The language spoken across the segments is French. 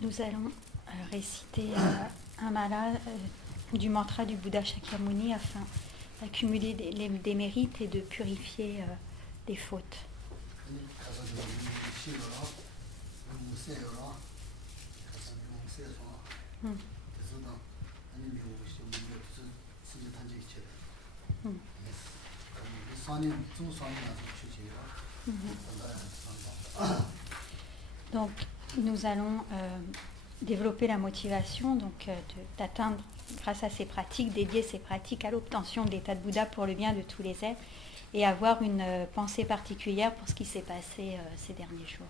Nous allons réciter un mala du mantra du Bouddha Shakyamuni afin d'accumuler des mérites et de purifier des fautes. Hmm. Donc, nous allons développer la motivation d'atteindre, grâce à ces pratiques, dédier ces pratiques à l'obtention de l'état de Bouddha pour le bien de tous les êtres et avoir une pensée particulière pour ce qui s'est passé ces derniers jours.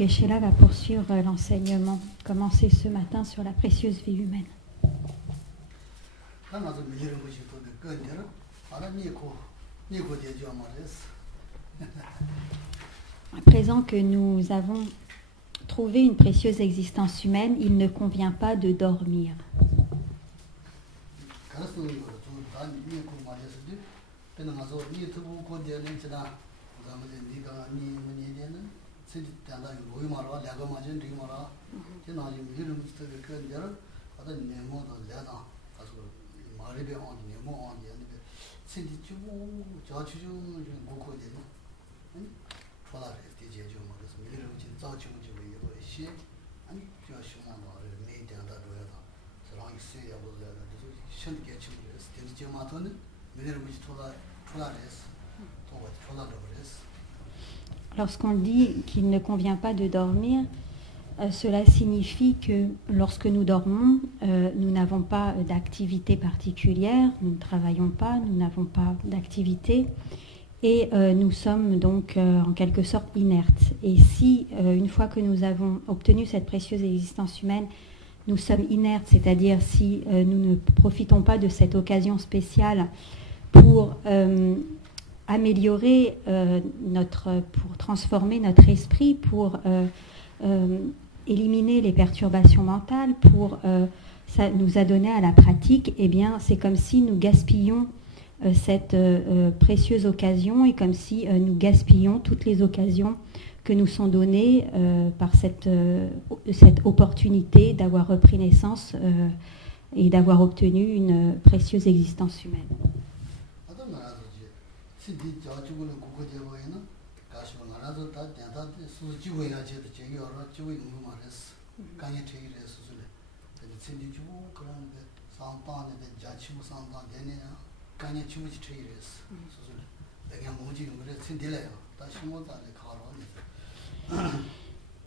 Geshe-la va poursuivre l'enseignement commencé ce matin sur la précieuse vie humaine. À présent que nous avons trouvé une précieuse existence humaine, il ne convient pas de dormir. Lorsqu'on dit qu'il ne convient pas de dormir, cela signifie que lorsque nous dormons, nous n'avons pas d'activité particulière, nous ne travaillons pas, nous n'avons pas d'activité et nous sommes donc en quelque sorte inertes. Et si, une fois que nous avons obtenu cette précieuse existence humaine, nous sommes inertes, c'est-à-dire si nous ne profitons pas de cette occasion spéciale pour améliorer pour transformer notre esprit, pour éliminer les perturbations mentales, pour ça nous adonner à la pratique, eh bien c'est comme si nous gaspillons cette précieuse occasion et comme si nous gaspillons toutes les occasions que nous sont données par cette opportunité d'avoir repris naissance et d'avoir obtenu une précieuse existence humaine.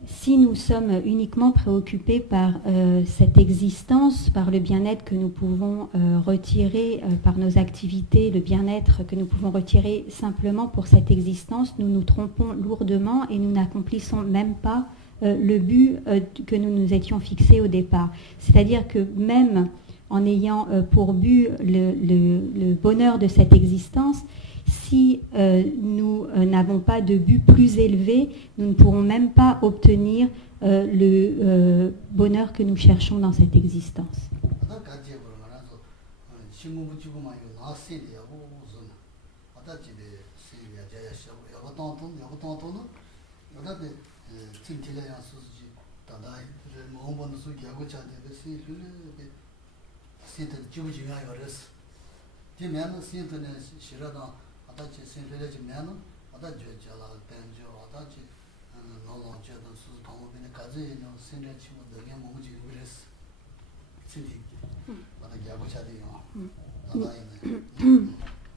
Si nous sommes uniquement préoccupés par cette existence, par le bien-être que nous pouvons retirer par nos activités, le bien-être que nous pouvons retirer simplement pour cette existence, nous nous trompons lourdement et nous n'accomplissons même pas le but que nous nous étions fixés au départ. C'est-à-dire que même en ayant pour but le bonheur de cette existence, si nous n'avons pas de but plus élevé, nous ne pourrons même pas obtenir le bonheur que nous cherchons dans cette existence.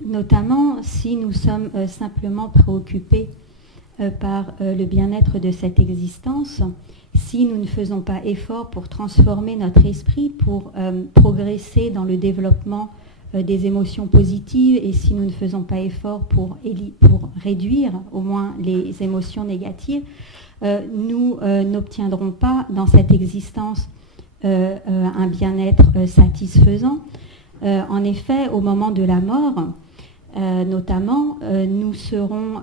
Notamment si nous sommes simplement préoccupés par le bien-être de cette existence, si nous ne faisons pas effort pour transformer notre esprit, pour progresser dans le développement des émotions positives, et si nous ne faisons pas effort pour réduire au moins les émotions négatives, nous n'obtiendrons pas dans cette existence un bien-être satisfaisant. En effet, au moment de la mort, notamment, nous serons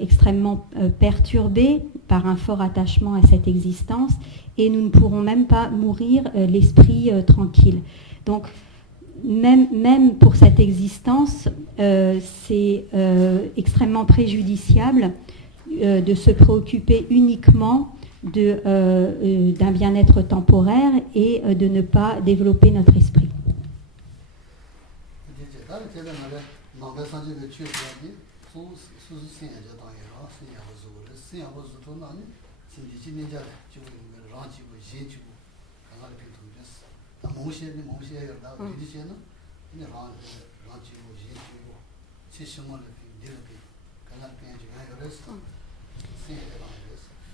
extrêmement perturbés par un fort attachement à cette existence et nous ne pourrons même pas mourir l'esprit tranquille. Donc, même pour cette existence, c'est extrêmement préjudiciable de se préoccuper uniquement d'un bien-être temporaire et de ne pas développer notre esprit.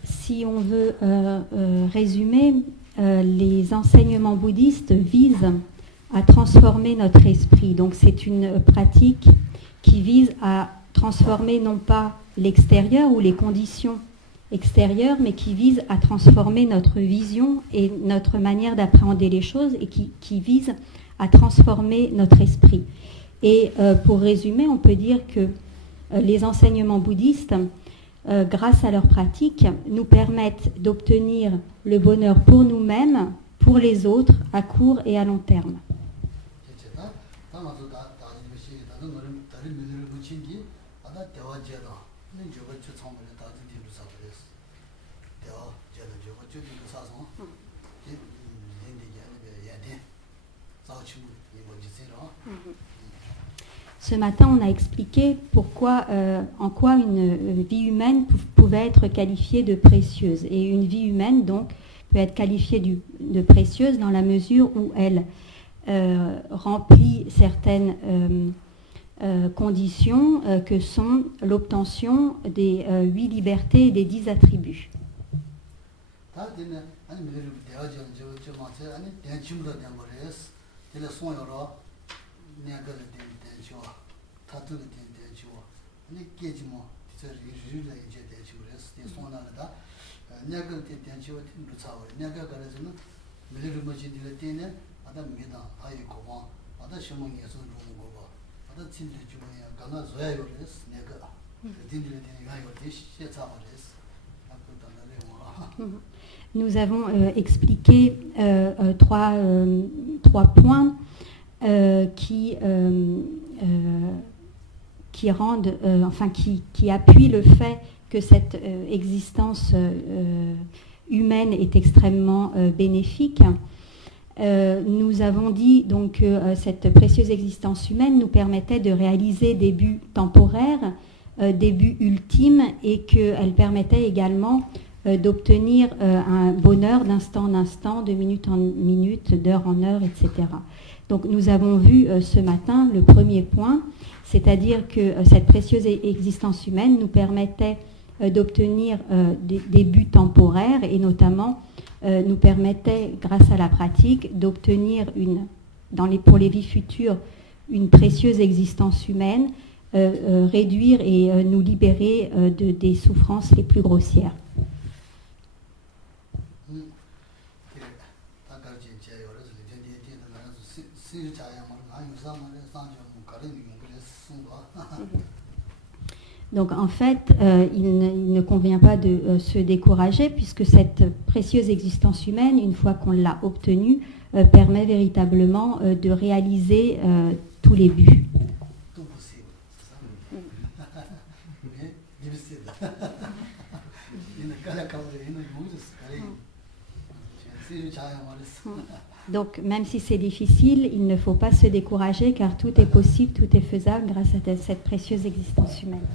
Si on veut résumer, les enseignements bouddhistes visent à transformer notre esprit. Donc c'est une pratique qui vise à transformer non pas l'extérieur ou les conditions extérieure, mais qui vise à transformer notre vision et notre manière d'appréhender les choses et qui vise à transformer notre esprit. Et pour résumer, on peut dire que les enseignements bouddhistes, grâce à leur pratique, nous permettent d'obtenir le bonheur pour nous-mêmes, pour les autres, à court et à long terme. Ce matin, on a expliqué en quoi une vie humaine pouvait être qualifiée de précieuse. Et une vie humaine, donc, peut être qualifiée de précieuse dans la mesure où elle remplit certaines conditions que sont l'obtention des 8 libertés et des 10 attributs. Nous avons expliqué trois points qui appuient le fait que cette existence humaine est extrêmement bénéfique. Nous avons dit donc que cette précieuse existence humaine nous permettait de réaliser des buts temporaires, des buts ultimes, et qu'elle permettait également d'obtenir un bonheur d'instant en instant, de minute en minute, d'heure en heure, etc. Donc nous avons vu ce matin le premier point, c'est-à-dire que cette précieuse existence humaine nous permettait d'obtenir des buts temporaires, et notamment nous permettait, grâce à la pratique, d'obtenir pour les vies futures une précieuse existence humaine, réduire et nous libérer des souffrances les plus grossières. Donc en fait, il ne convient pas de se décourager, puisque cette précieuse existence humaine, une fois qu'on l'a obtenue, permet véritablement de réaliser tous les buts. Donc, même si c'est difficile, il ne faut pas se décourager, car tout est possible, tout est faisable grâce à cette précieuse existence humaine.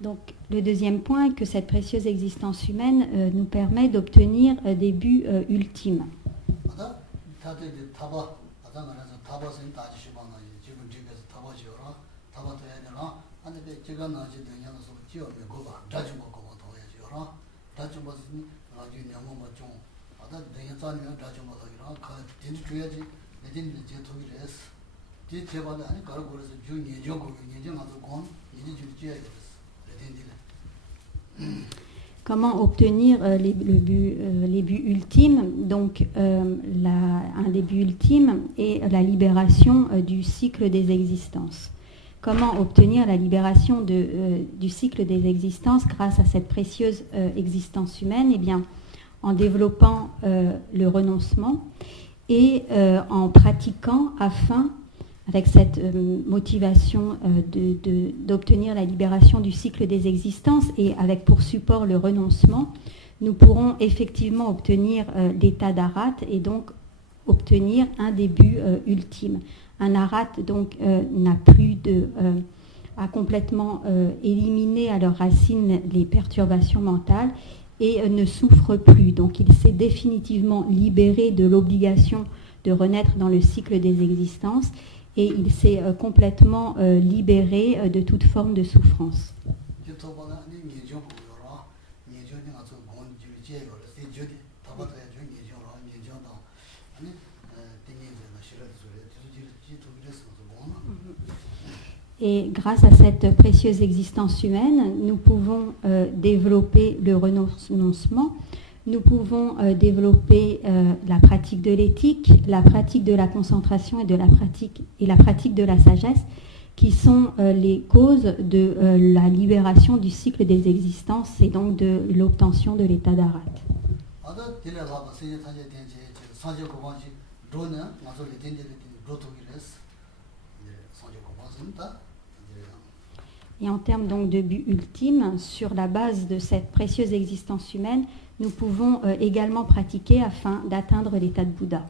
Donc, le deuxième point est que cette précieuse existence humaine nous permet d'obtenir des buts ultimes. Comment obtenir les buts ultimes? Donc, un des buts ultimes est la libération du cycle des existences. Comment obtenir la libération du cycle des existences grâce à cette précieuse existence humaine? Eh bien, en développant le renoncement et en pratiquant avec cette motivation d'obtenir la libération du cycle des existences, et avec pour support le renoncement, nous pourrons effectivement obtenir l'état d'Arat, et donc obtenir un des buts ultimes. Un Arat donc a complètement éliminé à leur racine les perturbations mentales et ne souffre plus. Donc il s'est définitivement libéré de l'obligation de renaître dans le cycle des existences, et il s'est complètement libéré de toute forme de souffrance. Et grâce à cette précieuse existence humaine, nous pouvons développer le renoncement, nous pouvons développer la pratique de l'éthique, la pratique de la concentration et la pratique de la sagesse, qui sont les causes de la libération du cycle des existences et donc de l'obtention de l'état d'Arat. Et en termes donc de but ultime, sur la base de cette précieuse existence humaine, nous pouvons également pratiquer afin d'atteindre l'état de Bouddha.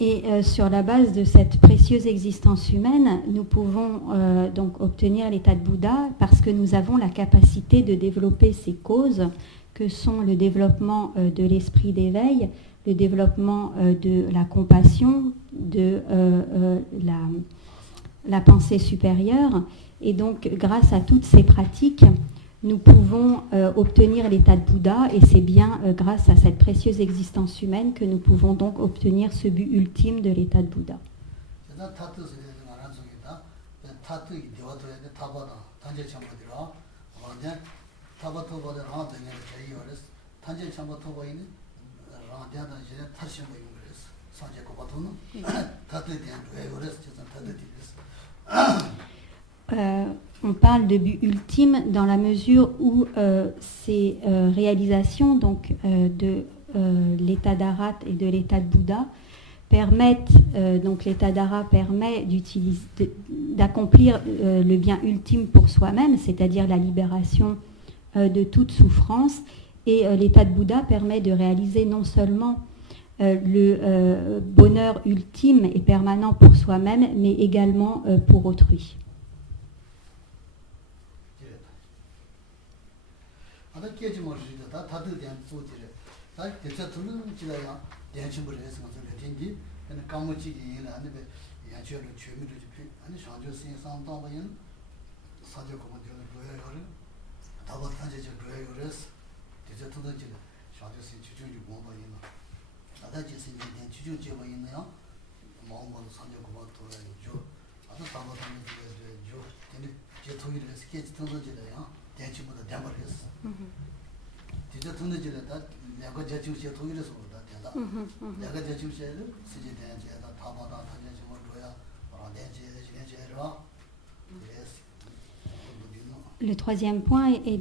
Et sur la base de cette précieuse existence humaine, nous pouvons donc obtenir l'état de Bouddha parce que nous avons la capacité de développer ces causes que sont le développement de l'esprit d'éveil, le développement de la compassion, de la pensée supérieure. Et donc, grâce à toutes ces pratiques, nous pouvons obtenir l'état de Bouddha, et c'est bien grâce à cette précieuse existence humaine que nous pouvons donc obtenir ce but ultime de l'état de Bouddha. On parle de but ultime dans la mesure où ces réalisations donc, de l'état d'Arat et de l'état de Bouddha permettent, donc l'état d'Ara permet d'accomplir le bien ultime pour soi-même, c'est-à-dire la libération de toute souffrance, et l'état de Bouddha permet de réaliser non seulement le bonheur ultime et permanent pour soi-même, mais également pour autrui. Le troisième point est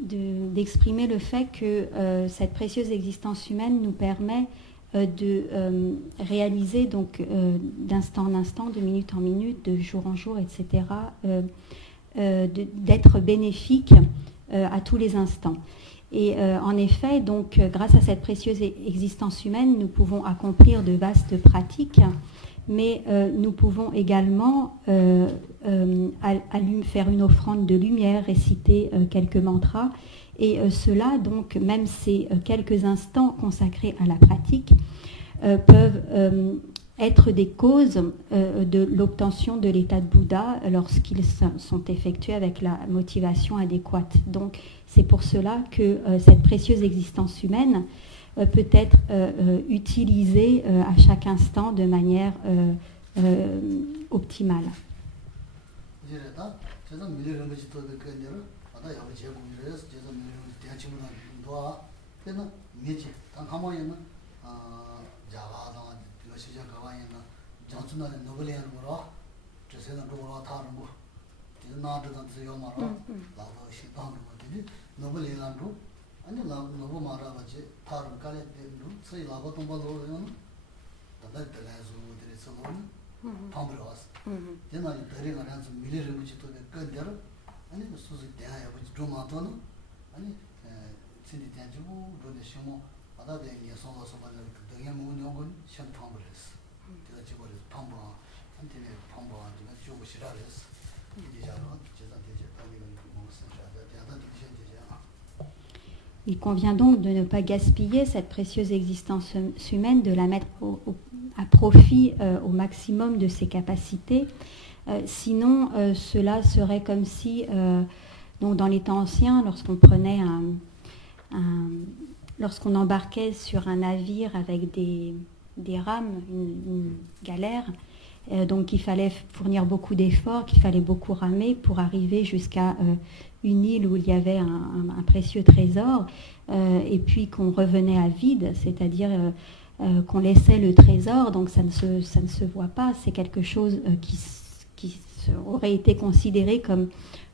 d'exprimer le fait que cette précieuse existence humaine nous permet de réaliser donc d'instant en instant, de minute en minute, de jour en jour, etc., d'être bénéfique à tous les instants. Et en effet, donc, grâce à cette précieuse existence humaine, nous pouvons accomplir de vastes pratiques, mais nous pouvons également faire une offrande de lumière, réciter quelques mantras, et cela, donc, même ces quelques instants consacrés à la pratique, peuvent être des causes de l'obtention de l'état de Bouddha lorsqu'ils sont effectués avec la motivation adéquate. Donc, c'est pour cela que cette précieuse existence humaine peut être utilisée à chaque instant de manière optimale. Il convient donc de ne pas gaspiller cette précieuse existence humaine, de la mettre à profit au maximum de ses capacités. Sinon, cela serait comme si, donc dans les temps anciens, lorsqu'on embarquait sur un navire avec des rames, une galère, donc il fallait fournir beaucoup d'efforts, qu'il fallait beaucoup ramer pour arriver jusqu'à une île où il y avait un précieux trésor, et puis qu'on revenait à vide, c'est-à-dire qu'on laissait le trésor, donc ça ne se voit pas, c'est quelque chose qui aurait été considéré comme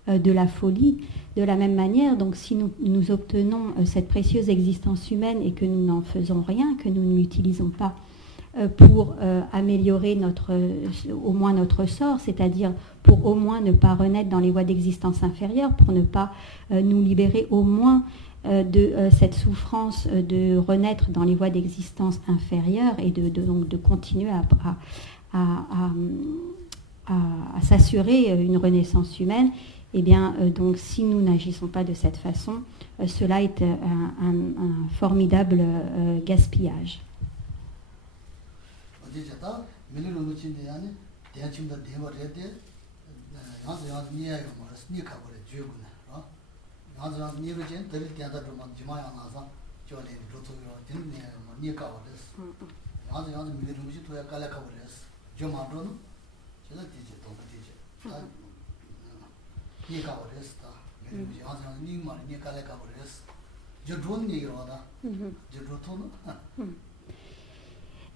de la folie. De la même manière, donc si nous obtenons cette précieuse existence humaine et que nous n'en faisons rien, que nous ne l'utilisons pas pour améliorer au moins notre sort, c'est-à-dire pour au moins ne pas renaître dans les voies d'existence inférieures, pour ne pas nous libérer au moins de cette souffrance de renaître dans les voies d'existence inférieures et donc de continuer à s'assurer une renaissance humaine, eh bien, donc si nous n'agissons pas de cette façon, cela est un formidable gaspillage.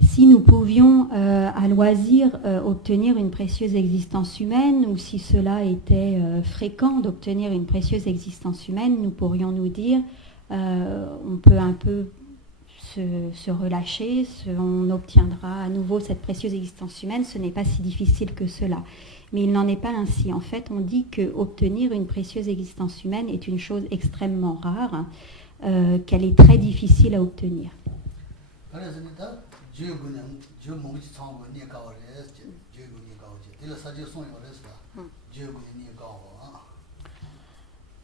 Si nous pouvions à loisir obtenir une précieuse existence humaine, ou si cela était fréquent d'obtenir une précieuse existence humaine, nous pourrions nous dire on peut un peu se relâcher, on obtiendra à nouveau cette précieuse existence humaine, ce n'est pas si difficile que cela. Mais il n'en est pas ainsi. En fait, on dit qu'obtenir une précieuse existence humaine est une chose extrêmement rare, qu'elle est très difficile à obtenir.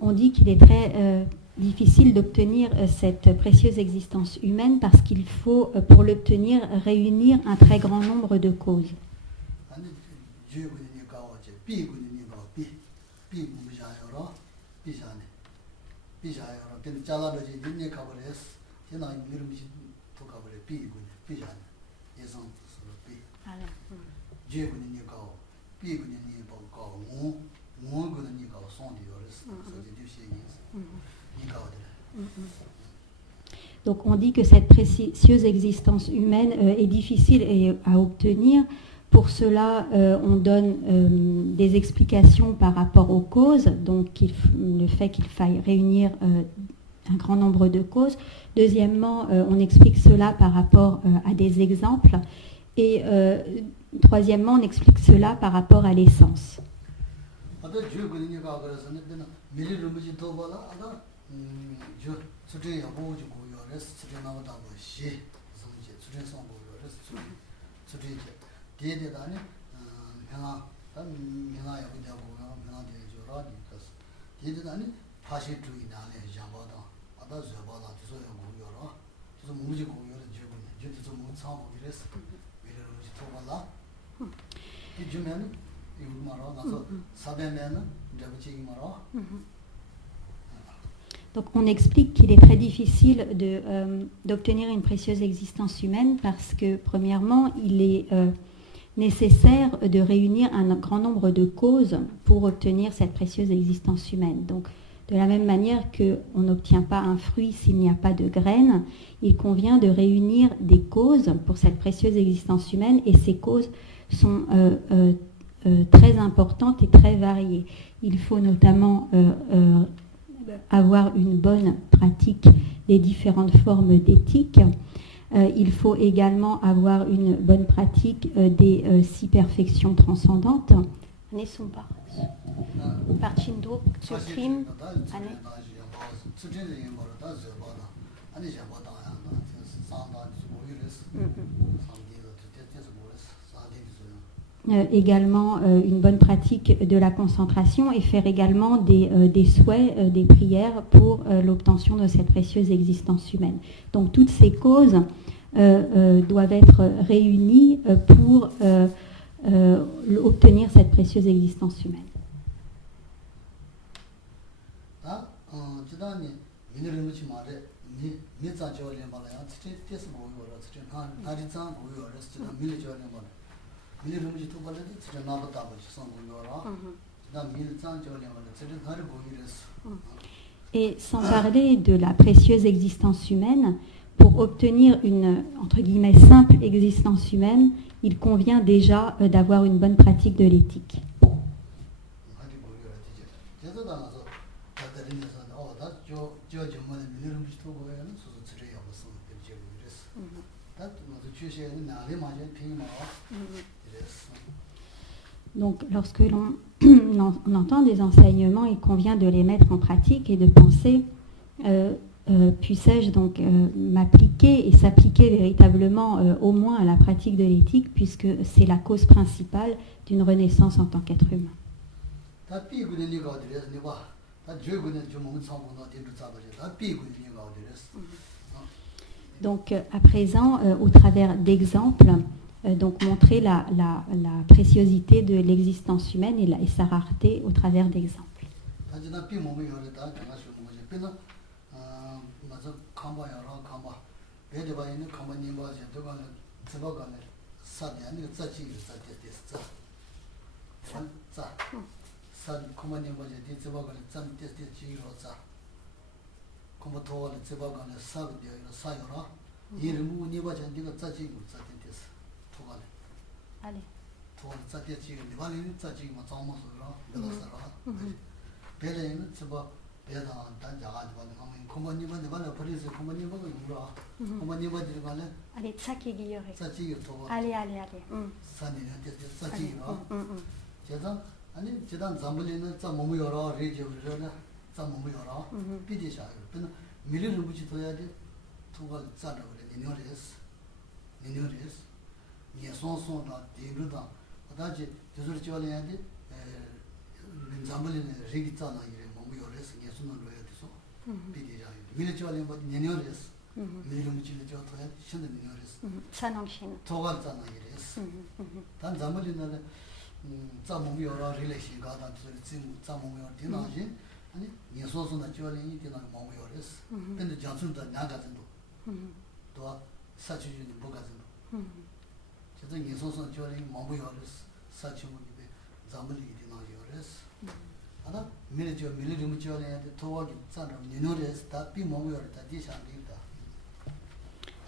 On dit qu'il est très difficile d'obtenir cette précieuse existence humaine parce qu'il faut, pour l'obtenir, réunir un très grand nombre de causes. Donc on dit que cette précieuse existence humaine est difficile à obtenir. Pour cela, on donne des explications par rapport aux causes, donc le fait qu'il faille réunir un grand nombre de causes. Deuxièmement, on explique cela par rapport à des exemples. Et troisièmement, on explique cela par rapport à l'essence. Donc on explique qu'il est très difficile d'obtenir une précieuse existence humaine parce que premièrement, il est nécessaire de réunir un grand nombre de causes pour obtenir cette précieuse existence humaine. Donc de la même manière qu'on n'obtient pas un fruit s'il n'y a pas de graines, il convient de réunir des causes pour cette précieuse existence humaine, et ces causes sont très importantes et très variées. Il faut notamment avoir une bonne pratique des différentes formes d'éthique. Il faut également avoir une bonne pratique des 6 perfections transcendantes. Ne sont pas. Parchindo, supreme, également une bonne pratique de la concentration et faire également des souhaits, des prières pour l'obtention de cette précieuse existence humaine. Donc toutes ces causes doivent être réunies pour obtenir cette précieuse existence humaine. Et sans parler de la précieuse existence humaine, pour obtenir une, entre guillemets, simple existence humaine, il convient déjà d'avoir une bonne pratique de l'éthique. Donc, lorsque l'on entend des enseignements, il convient de les mettre en pratique et de penser puissais-je donc m'appliquer et s'appliquer véritablement au moins à la pratique de l'éthique, puisque c'est la cause principale d'une renaissance en tant qu'être humain. Donc à présent, au travers d'exemples, donc montrer la préciosité de l'existence humaine et sa rareté au travers d'exemples. Allez, tsaki giyore. Allez.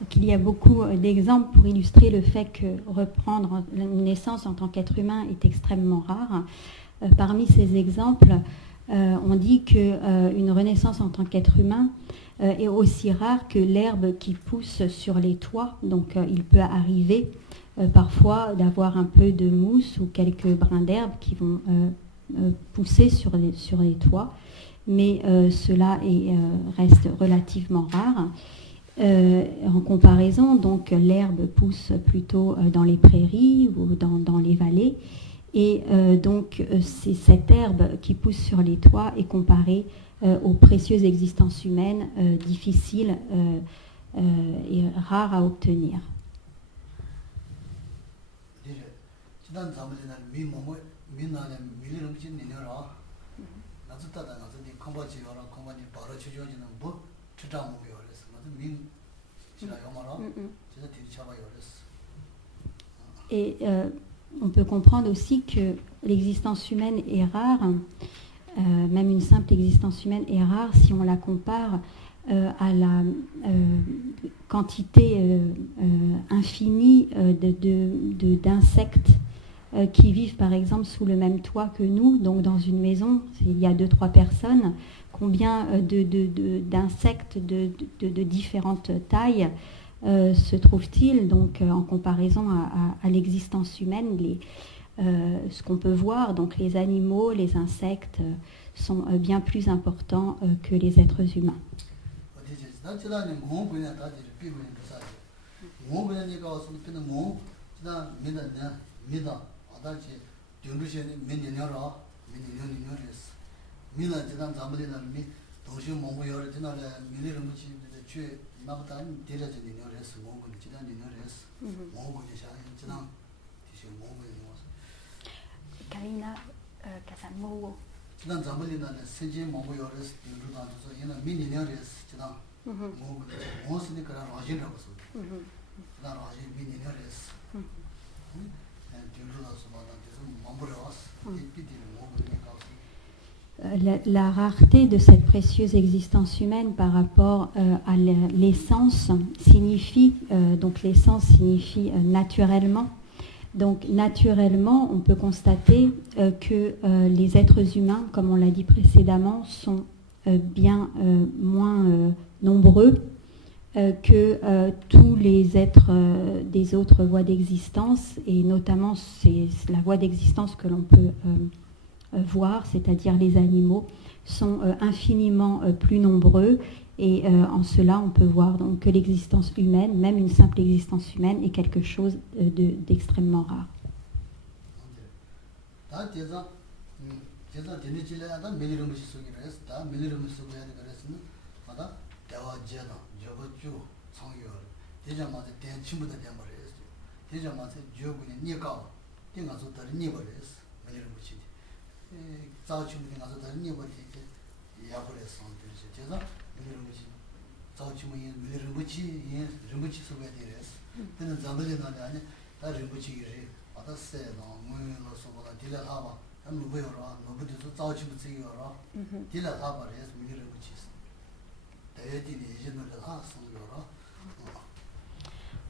Donc, il y a beaucoup d'exemples pour illustrer le fait que reprendre une naissance en tant qu'être humain est extrêmement rare. Parmi ces exemples, on dit qu'une renaissance en tant qu'être humain est aussi rare que l'herbe qui pousse sur les toits. Donc il peut arriver parfois d'avoir un peu de mousse ou quelques brins d'herbe qui vont pousser sur les toits, mais cela reste relativement rare. En comparaison, donc l'herbe pousse plutôt dans les prairies ou dans les vallées, et donc c'est cette herbe qui pousse sur les toits est comparée aux précieuses existences humaines difficiles et rares à obtenir. Et on peut comprendre aussi que l'existence humaine est rare, même une simple existence humaine est rare si on la compare à la quantité infinie d'insectes qui vivent par exemple sous le même toit que nous, donc dans une maison, il y a 2-3 personnes, combien d'insectes de différentes tailles se trouve-t-il donc en comparaison à l'existence humaine, ce qu'on peut voir, donc les animaux, les insectes sont bien plus importants que les êtres humains. Karina Casanmowo. La rareté de cette précieuse existence humaine par rapport à l'essence signifie, donc l'essence signifie naturellement. Donc naturellement, on peut constater que les êtres humains, comme on l'a dit précédemment, sont bien moins nombreux que tous les êtres des autres voies d'existence, et notamment c'est la voie d'existence que l'on peut voir, c'est-à-dire les animaux, sont infiniment plus nombreux, et en cela on peut voir donc que l'existence humaine, même une simple existence humaine, est quelque chose d'extrêmement rare.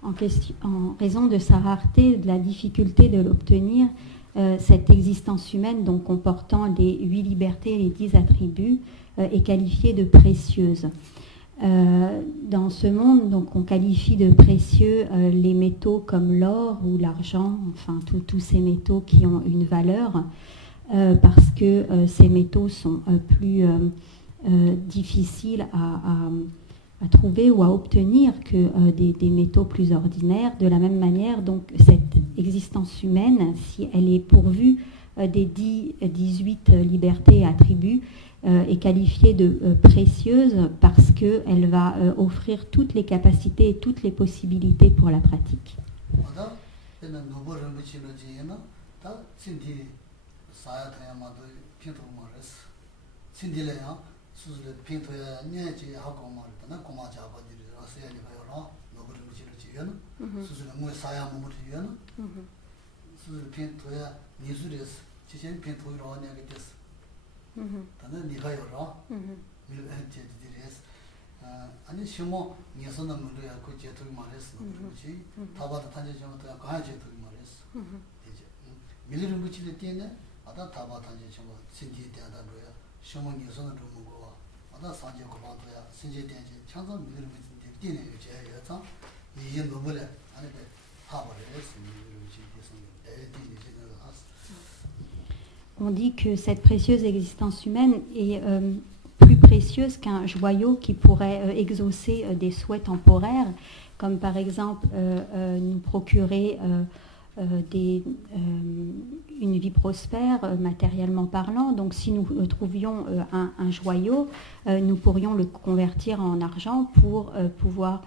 En raison de sa rareté, de la difficulté de l'obtenir, cette existence humaine, donc comportant les 8 libertés et les 10 attributs, est qualifiée de précieuse. Dans ce monde, donc, on qualifie de précieux les métaux comme l'or ou l'argent, enfin tous ces métaux qui ont une valeur, parce que ces métaux sont plus difficiles à trouver ou à obtenir que des métaux plus ordinaires. De la même manière, donc, cette existence humaine, si elle est pourvue des 18 libertés et attributs, est qualifiée de précieuse parce qu'elle va offrir toutes les capacités et toutes les possibilités pour la pratique. On dit que cette précieuse existence humaine est plus précieuse qu'un joyau qui pourrait exaucer des souhaits temporaires, comme par exemple nous procurer une vie prospère, matériellement parlant. Donc si nous trouvions un joyau, nous pourrions le convertir en argent pour pouvoir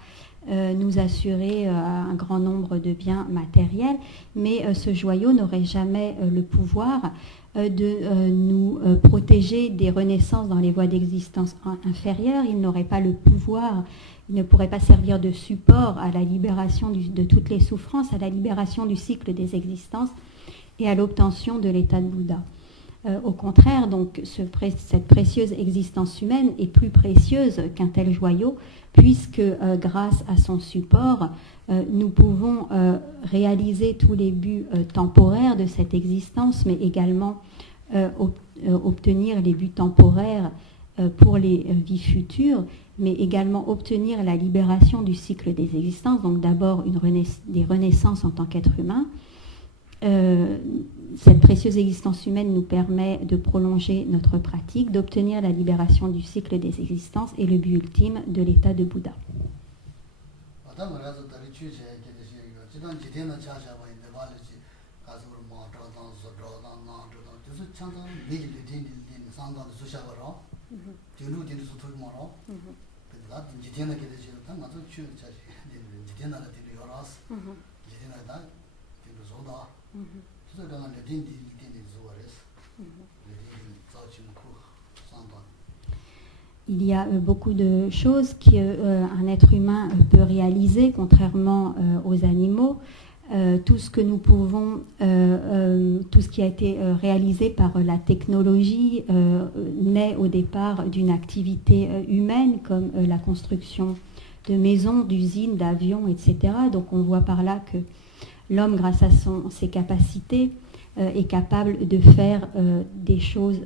nous assurer un grand nombre de biens matériels, mais ce joyau n'aurait jamais le pouvoir de nous protéger des renaissances dans les voies d'existence inférieures. Il n'aurait pas le pouvoir, il ne pourrait pas servir de support à la libération de toutes les souffrances, à la libération du cycle des existences et à l'obtention de l'état de Bouddha. Au contraire, donc, cette précieuse existence humaine est plus précieuse qu'un tel joyau, puisque grâce à son support, nous pouvons réaliser tous les buts temporaires de cette existence, mais également obtenir les buts temporaires pour les vies futures, mais également obtenir la libération du cycle des existences, donc d'abord des renaissances en tant qu'être humain. Cette précieuse existence humaine nous permet de prolonger notre pratique, d'obtenir la libération du cycle des existences et le but ultime de l'état de Bouddha. Il y a beaucoup de choses qu'un être humain peut réaliser, contrairement aux animaux. Tout ce que nous pouvons, tout ce qui a été réalisé par la technologie naît au départ d'une activité humaine, comme la construction de maisons, d'usines, d'avions, etc. Donc on voit par là que l'homme, grâce à ses capacités, est capable de faire des choses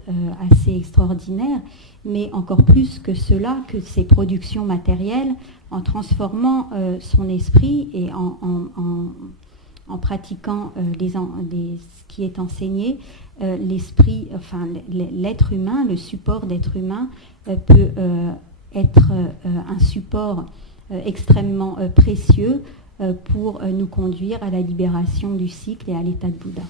assez extraordinaires, mais encore plus que cela, que ses productions matérielles, en transformant son esprit et en pratiquant ce qui est enseigné, l'esprit, enfin l'être humain, le support d'être humain peut être un support extrêmement précieux pour nous conduire à la libération du cycle et à l'état de Bouddha.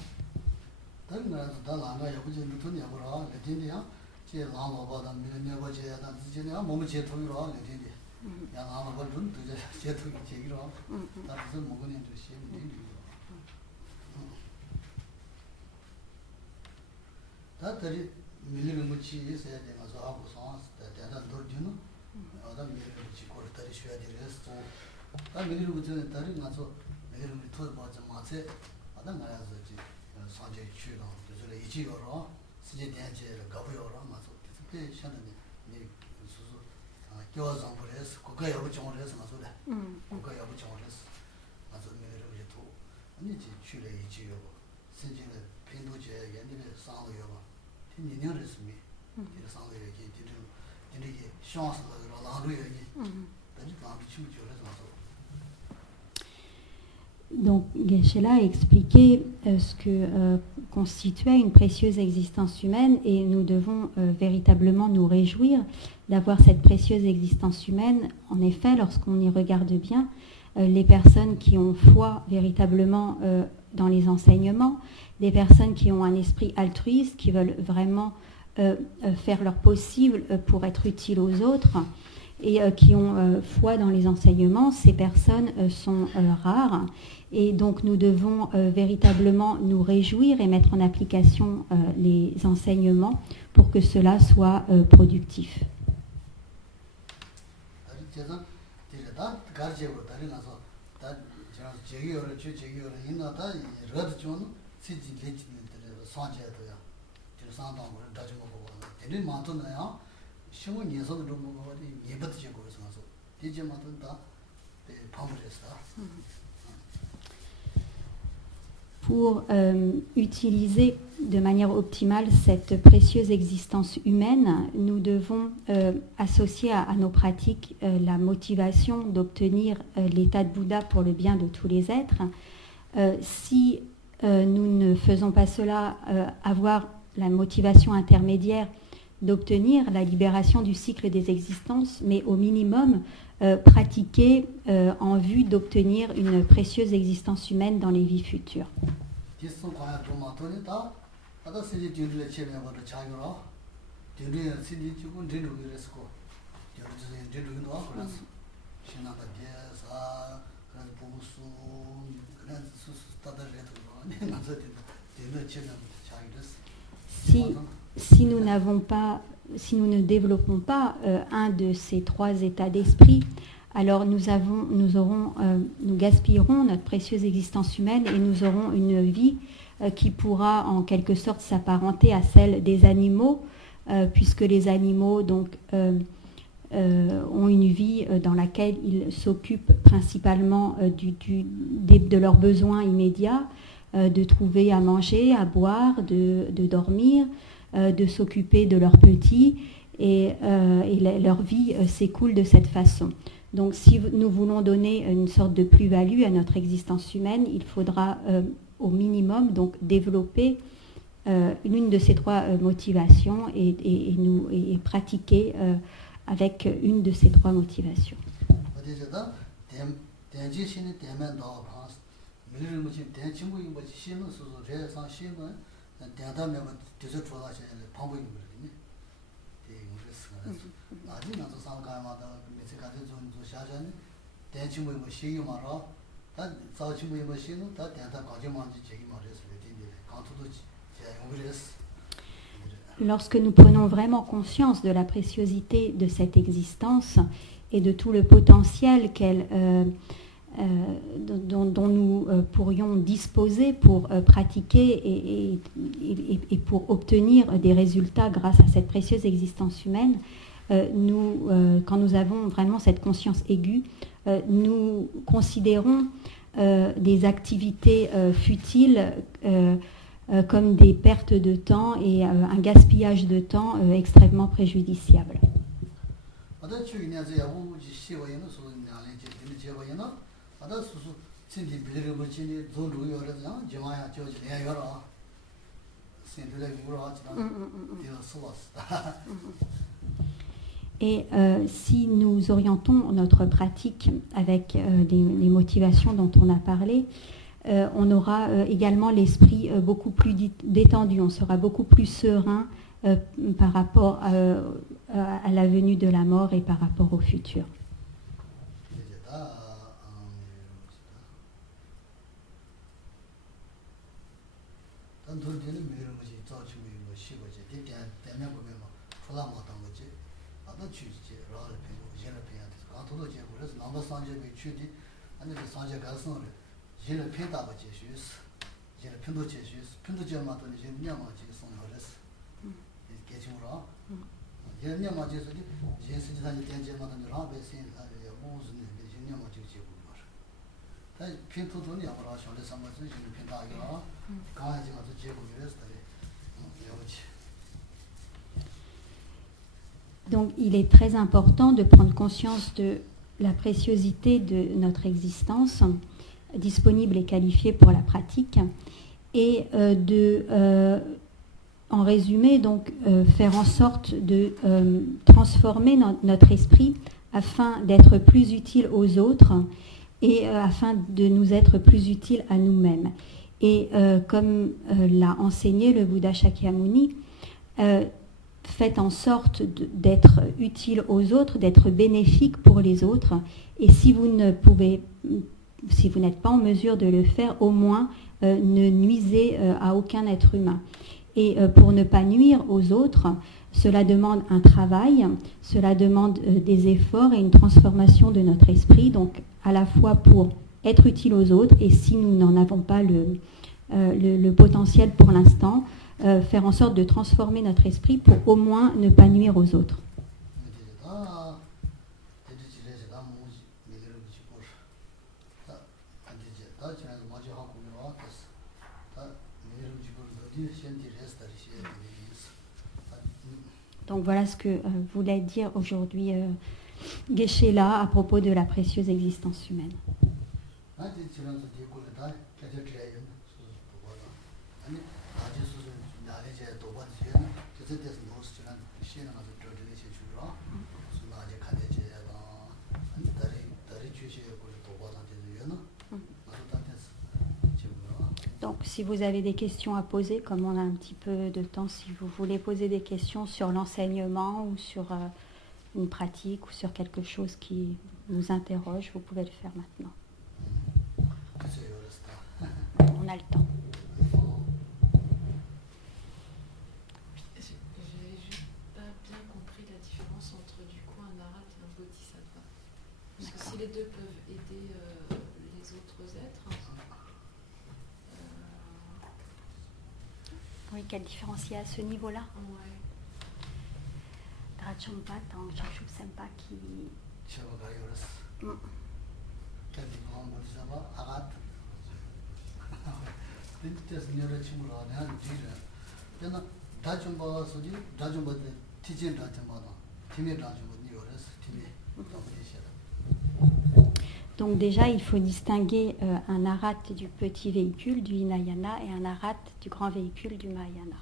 Donc Geshe-la a expliqué ce que constituait une précieuse existence humaine, et nous devons véritablement nous réjouir d'avoir cette précieuse existence humaine. En effet, lorsqu'on y regarde bien, les personnes qui ont foi véritablement dans les enseignements, des personnes qui ont un esprit altruiste, qui veulent vraiment faire leur possible pour être utiles aux autres, et qui ont foi dans les enseignements, ces personnes sont rares. Et donc nous devons véritablement nous réjouir et mettre en application les enseignements pour que cela soit productif. Pour utiliser de manière optimale cette précieuse existence humaine, nous devons associer à nos pratiques la motivation d'obtenir l'état de Bouddha pour le bien de tous les êtres. Si nous ne faisons pas cela, avoir la motivation intermédiaire d'obtenir la libération du cycle des existences, mais au minimum pratiquer en vue d'obtenir une précieuse existence humaine dans les vies futures. Si nous ne développons pas un de ces trois états d'esprit, alors nous gaspillerons notre précieuse existence humaine et nous aurons une vie qui pourra en quelque sorte s'apparenter à celle des animaux, puisque les animaux donc ont une vie dans laquelle ils s'occupent principalement de leurs besoins immédiats, de trouver à manger, à boire, de dormir, de s'occuper de leurs petits, et leur vie s'écoule de cette façon. Donc si nous voulons donner une sorte de plus-value à notre existence humaine, il faudra au minimum donc développer l'une de ces trois motivations et pratiquer avec une de ces trois motivations. Lorsque nous prenons vraiment conscience de la préciosité de cette existence et de tout le potentiel dont nous pourrions disposer pour pratiquer et pour obtenir des résultats grâce à cette précieuse existence humaine, quand nous avons vraiment cette conscience aiguë, nous considérons des activités futiles comme des pertes de temps et un gaspillage de temps extrêmement préjudiciable. Et si nous orientons notre pratique avec les motivations dont on a parlé, on aura également l'esprit beaucoup plus détendu, on sera beaucoup plus serein par rapport à la venue de la mort et par rapport au futur. Donc il est très important de prendre conscience de la préciosité de notre existence, disponible et qualifiée pour la pratique, et en résumé, donc, faire en sorte de transformer notre esprit afin d'être plus utile aux autres et afin de nous être plus utiles à nous-mêmes. Et comme l'a enseigné le Bouddha Shakyamuni, faites en sorte d'être utile aux autres, d'être bénéfique pour les autres. Et si vous n'êtes pas en mesure de le faire, au moins ne nuisez à aucun être humain. Et pour ne pas nuire aux autres, cela demande un travail, cela demande des efforts et une transformation de notre esprit, donc à la fois pour être utile aux autres, et si nous n'en avons pas le potentiel pour l'instant, faire en sorte de transformer notre esprit pour au moins ne pas nuire aux autres. Donc voilà ce que voulait dire aujourd'hui Geshe-la à propos de la précieuse existence humaine. Donc si vous avez des questions à poser, comme on a un petit peu de temps, si vous voulez poser des questions sur l'enseignement ou sur une pratique ou sur quelque chose qui vous interroge, vous pouvez le faire maintenant. On a le temps. J'ai juste pas bien compris la différence entre du coup un arat et un bodhisattva. Parce que si les deux peuvent aider les autres êtres. Oui, quelle différence il y a à ce niveau-là? Ouais. Drachampa, dans Chakshu Sempa qui. Donc déjà, il faut distinguer un arat du petit véhicule, du Hinayana, et un arat du grand véhicule, du Mahayana.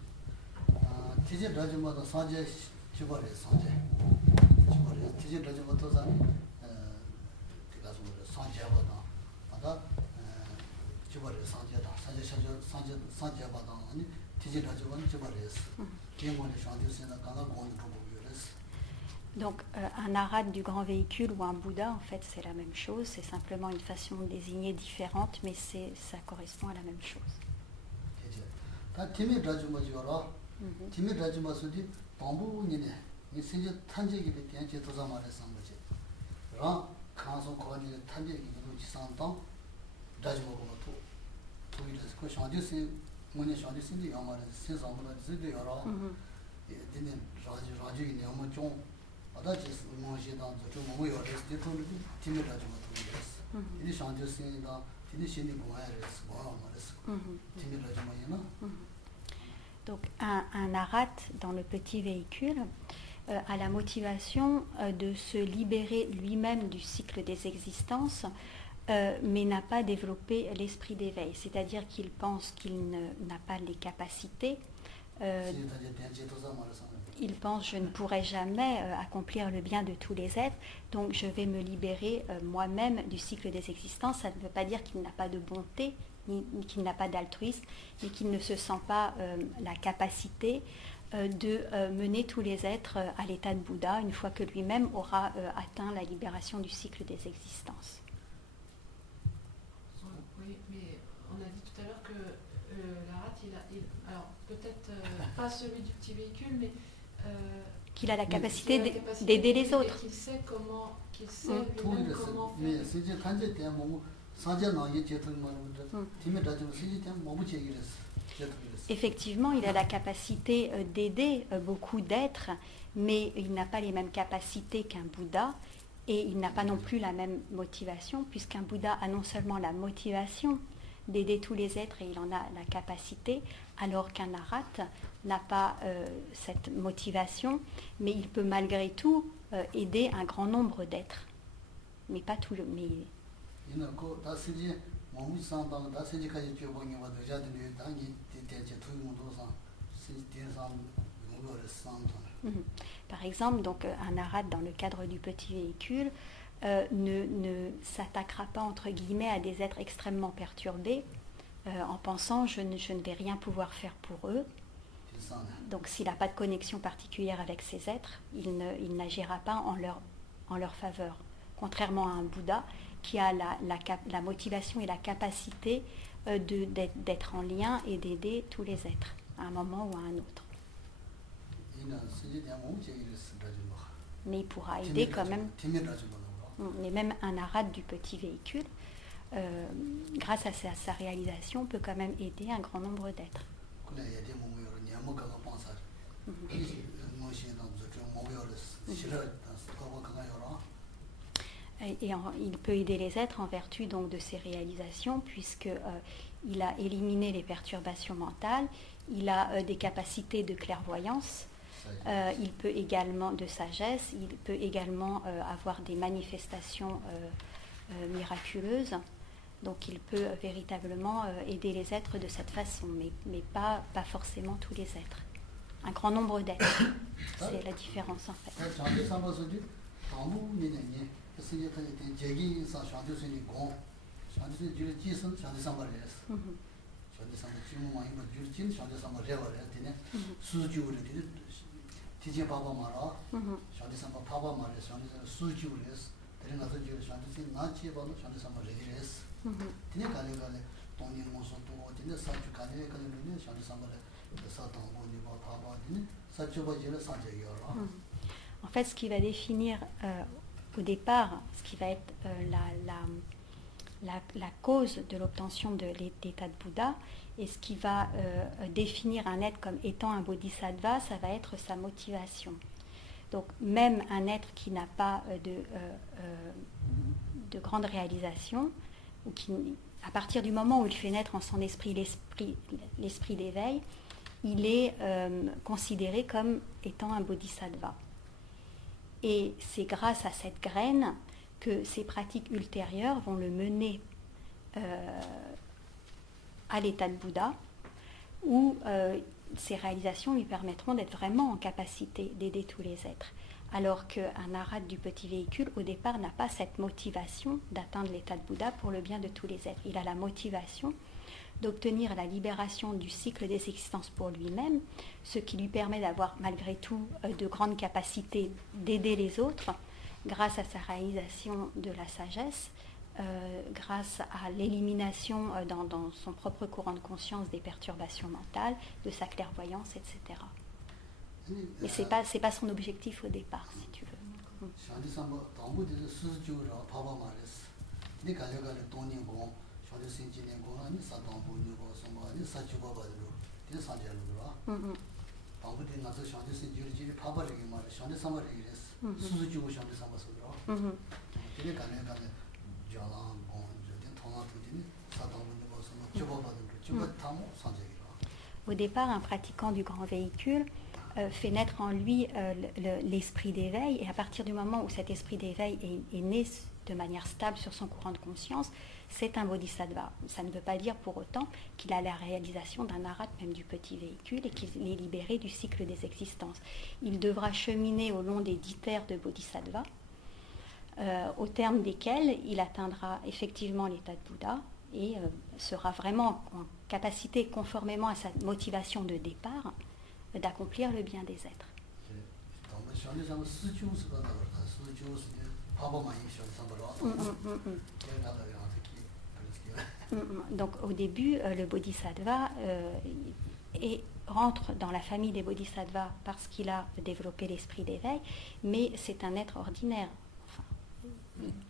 Donc un arhat du grand véhicule ou un Bouddha, en fait, c'est la même chose. C'est simplement une façon de désigner différente, mais ça correspond à la même chose. Donc un arhat dans le petit véhicule a la motivation de se libérer lui-même du cycle des existences, mais n'a pas développé l'esprit d'éveil, c'est-à-dire qu'il pense qu'il n'a pas les capacités. Il pense je ne pourrai jamais accomplir le bien de tous les êtres, donc je vais me libérer moi-même du cycle des existences. Ça ne veut pas dire qu'il n'a pas de bonté, ni qu'il n'a pas d'altruisme, mais qu'il ne se sent pas la capacité de mener tous les êtres à l'état de Bouddha une fois que lui-même aura atteint la libération du cycle des existences. Oui, mais on a dit tout à l'heure que l'arahat, alors peut-être pas celui du petit véhicule, mais qu'il a la capacité d'aider les autres. Qu'il sait comment, lui-même comment faire. Effectivement, il a la capacité d'aider beaucoup d'êtres, mais il n'a pas les mêmes capacités qu'un Bouddha, et il n'a pas non plus la même motivation, puisqu'un Bouddha a non seulement la motivation d'aider tous les êtres, et il en a la capacité, alors qu'un arhat n'a pas cette motivation, mais il peut malgré tout aider un grand nombre d'êtres, mais pas tout le... Mais... Par exemple, donc, un arhat dans le cadre du petit véhicule ne s'attaquera pas entre guillemets à des êtres extrêmement perturbés en pensant je ne vais rien pouvoir faire pour eux. Donc s'il n'a pas de connexion particulière avec ces êtres, il n'agira pas en leur faveur. Contrairement à un Bouddha qui a la motivation et la capacité d'être en lien et d'aider tous les êtres à un moment ou à un autre. Mais il pourra aider quand même. Mais même un arhat du petit véhicule, grâce à sa réalisation, peut quand même aider un grand nombre d'êtres. Et il peut aider les êtres en vertu donc de ses réalisations, puisqu'il a éliminé les perturbations mentales, il a des capacités de clairvoyance, il peut également de sagesse, il peut également avoir des manifestations miraculeuses. Donc il peut véritablement aider les êtres de cette façon, mais pas forcément tous les êtres. Un grand nombre d'êtres, c'est la différence en fait. En fait, ce qui va définir au départ, ce qui va être la cause de l'obtention de l'état de Bouddha, et ce qui va définir un être comme étant un bodhisattva, ça va être sa motivation. Donc même un être qui n'a pas de grande réalisation, ou à partir du moment où il fait naître en son esprit l'esprit d'éveil, il est considéré comme étant un bodhisattva. Et c'est grâce à cette graine que ses pratiques ultérieures vont le mener à l'état de Bouddha, où ces réalisations lui permettront d'être vraiment en capacité d'aider tous les êtres. Alors qu'un arhat du petit véhicule, au départ, n'a pas cette motivation d'atteindre l'état de Bouddha pour le bien de tous les êtres. Il a la motivation d'obtenir la libération du cycle des existences pour lui-même, ce qui lui permet d'avoir malgré tout de grandes capacités d'aider les autres grâce à sa réalisation de la sagesse, grâce à l'élimination dans son propre courant de conscience des perturbations mentales, de sa clairvoyance, etc. Mais ce n'est pas son objectif au départ, si tu veux. Au départ, un pratiquant du grand véhicule fait naître en lui l'esprit d'éveil, et à partir du moment où cet esprit d'éveil est né de manière stable sur son courant de conscience, c'est un bodhisattva. Ça ne veut pas dire pour autant qu'il a la réalisation d'un arhat, même du petit véhicule, et qu'il est libéré du cycle des existences. Il devra cheminer au long des 10 terres de bodhisattva, au terme desquels il atteindra effectivement l'état de Bouddha et sera vraiment en capacité, conformément à sa motivation de départ, d'accomplir le bien des êtres. Donc au début, le bodhisattva rentre dans la famille des bodhisattvas parce qu'il a développé l'esprit d'éveil, mais c'est un être ordinaire. Enfin,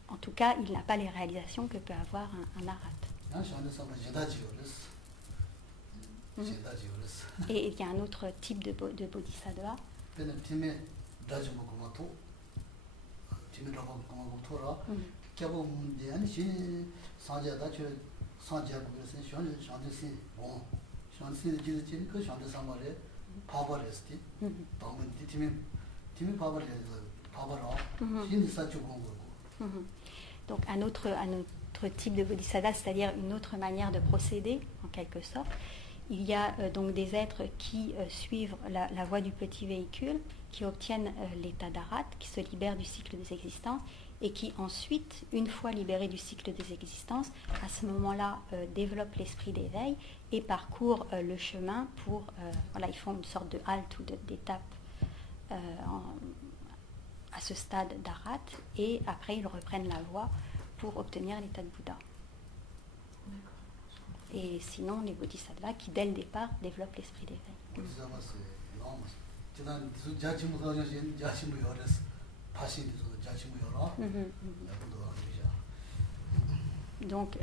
en tout cas, il n'a pas les réalisations que peut avoir un arhat. Et il y a un autre type de bodhisattva. Donc un autre type de bodhisattva, c'est-à-dire une autre manière de procéder, en quelque sorte. Il y a donc des êtres qui suivent la voie du petit véhicule, qui obtiennent l'état d'arhat, qui se libèrent du cycle des existences, et qui ensuite, une fois libérés du cycle des existences, à ce moment-là développent l'esprit d'éveil et parcourent le chemin pour... ils font une sorte de halte ou d'étape à ce stade d'arhat, et après ils reprennent la voie pour obtenir l'état de Bouddha. Et sinon, les bodhisattvas qui, dès le départ, développent l'esprit d'éveil. Donc,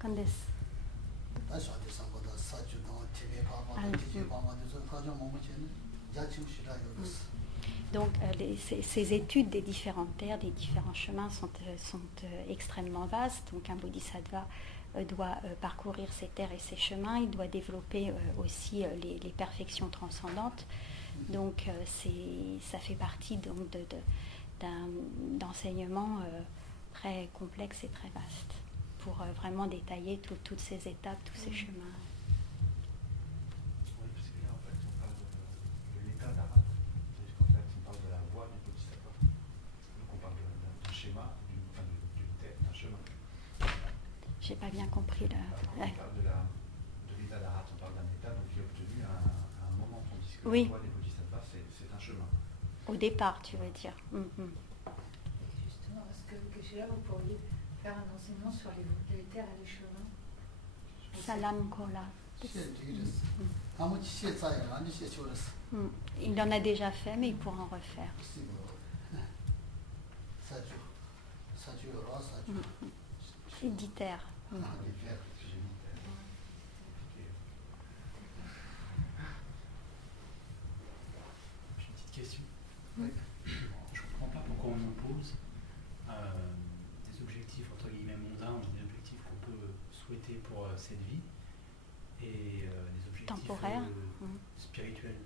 quand donc ces études des différentes terres, des différents chemins sont extrêmement vastes. Donc un bodhisattva doit parcourir ces terres et ces chemins, il doit développer aussi les perfections transcendantes. Donc ça fait partie donc d'un enseignement très complexe et très vaste pour vraiment détailler toutes ces étapes, tous ces chemins. Oui, parce que là, en fait, on parle de l'état d'arhat, c'est-à-dire qu'en fait, on parle de la voie du bodhisattva. Donc on parle d'un schéma, d'un chemin. J'ai pas bien compris là. On parle de l'état d'arhat, on parle d'un état donc, qui est obtenu à un moment, tandis que oui. la voie des bodhisattvas, c'est un chemin. Au départ, tu veux dire. Justement, est-ce que là, vous pourriez faire un enseignement sur les terres et les chemins? Salam Kola. Il en a déjà fait, mais il pourra en refaire. Et 10 terres. J'ai une petite question. Je ne comprends pas pourquoi on oppose des objectifs entre guillemets mondains, des objectifs qu'on peut souhaiter pour cette vie, et des objectifs temporaires, spirituels.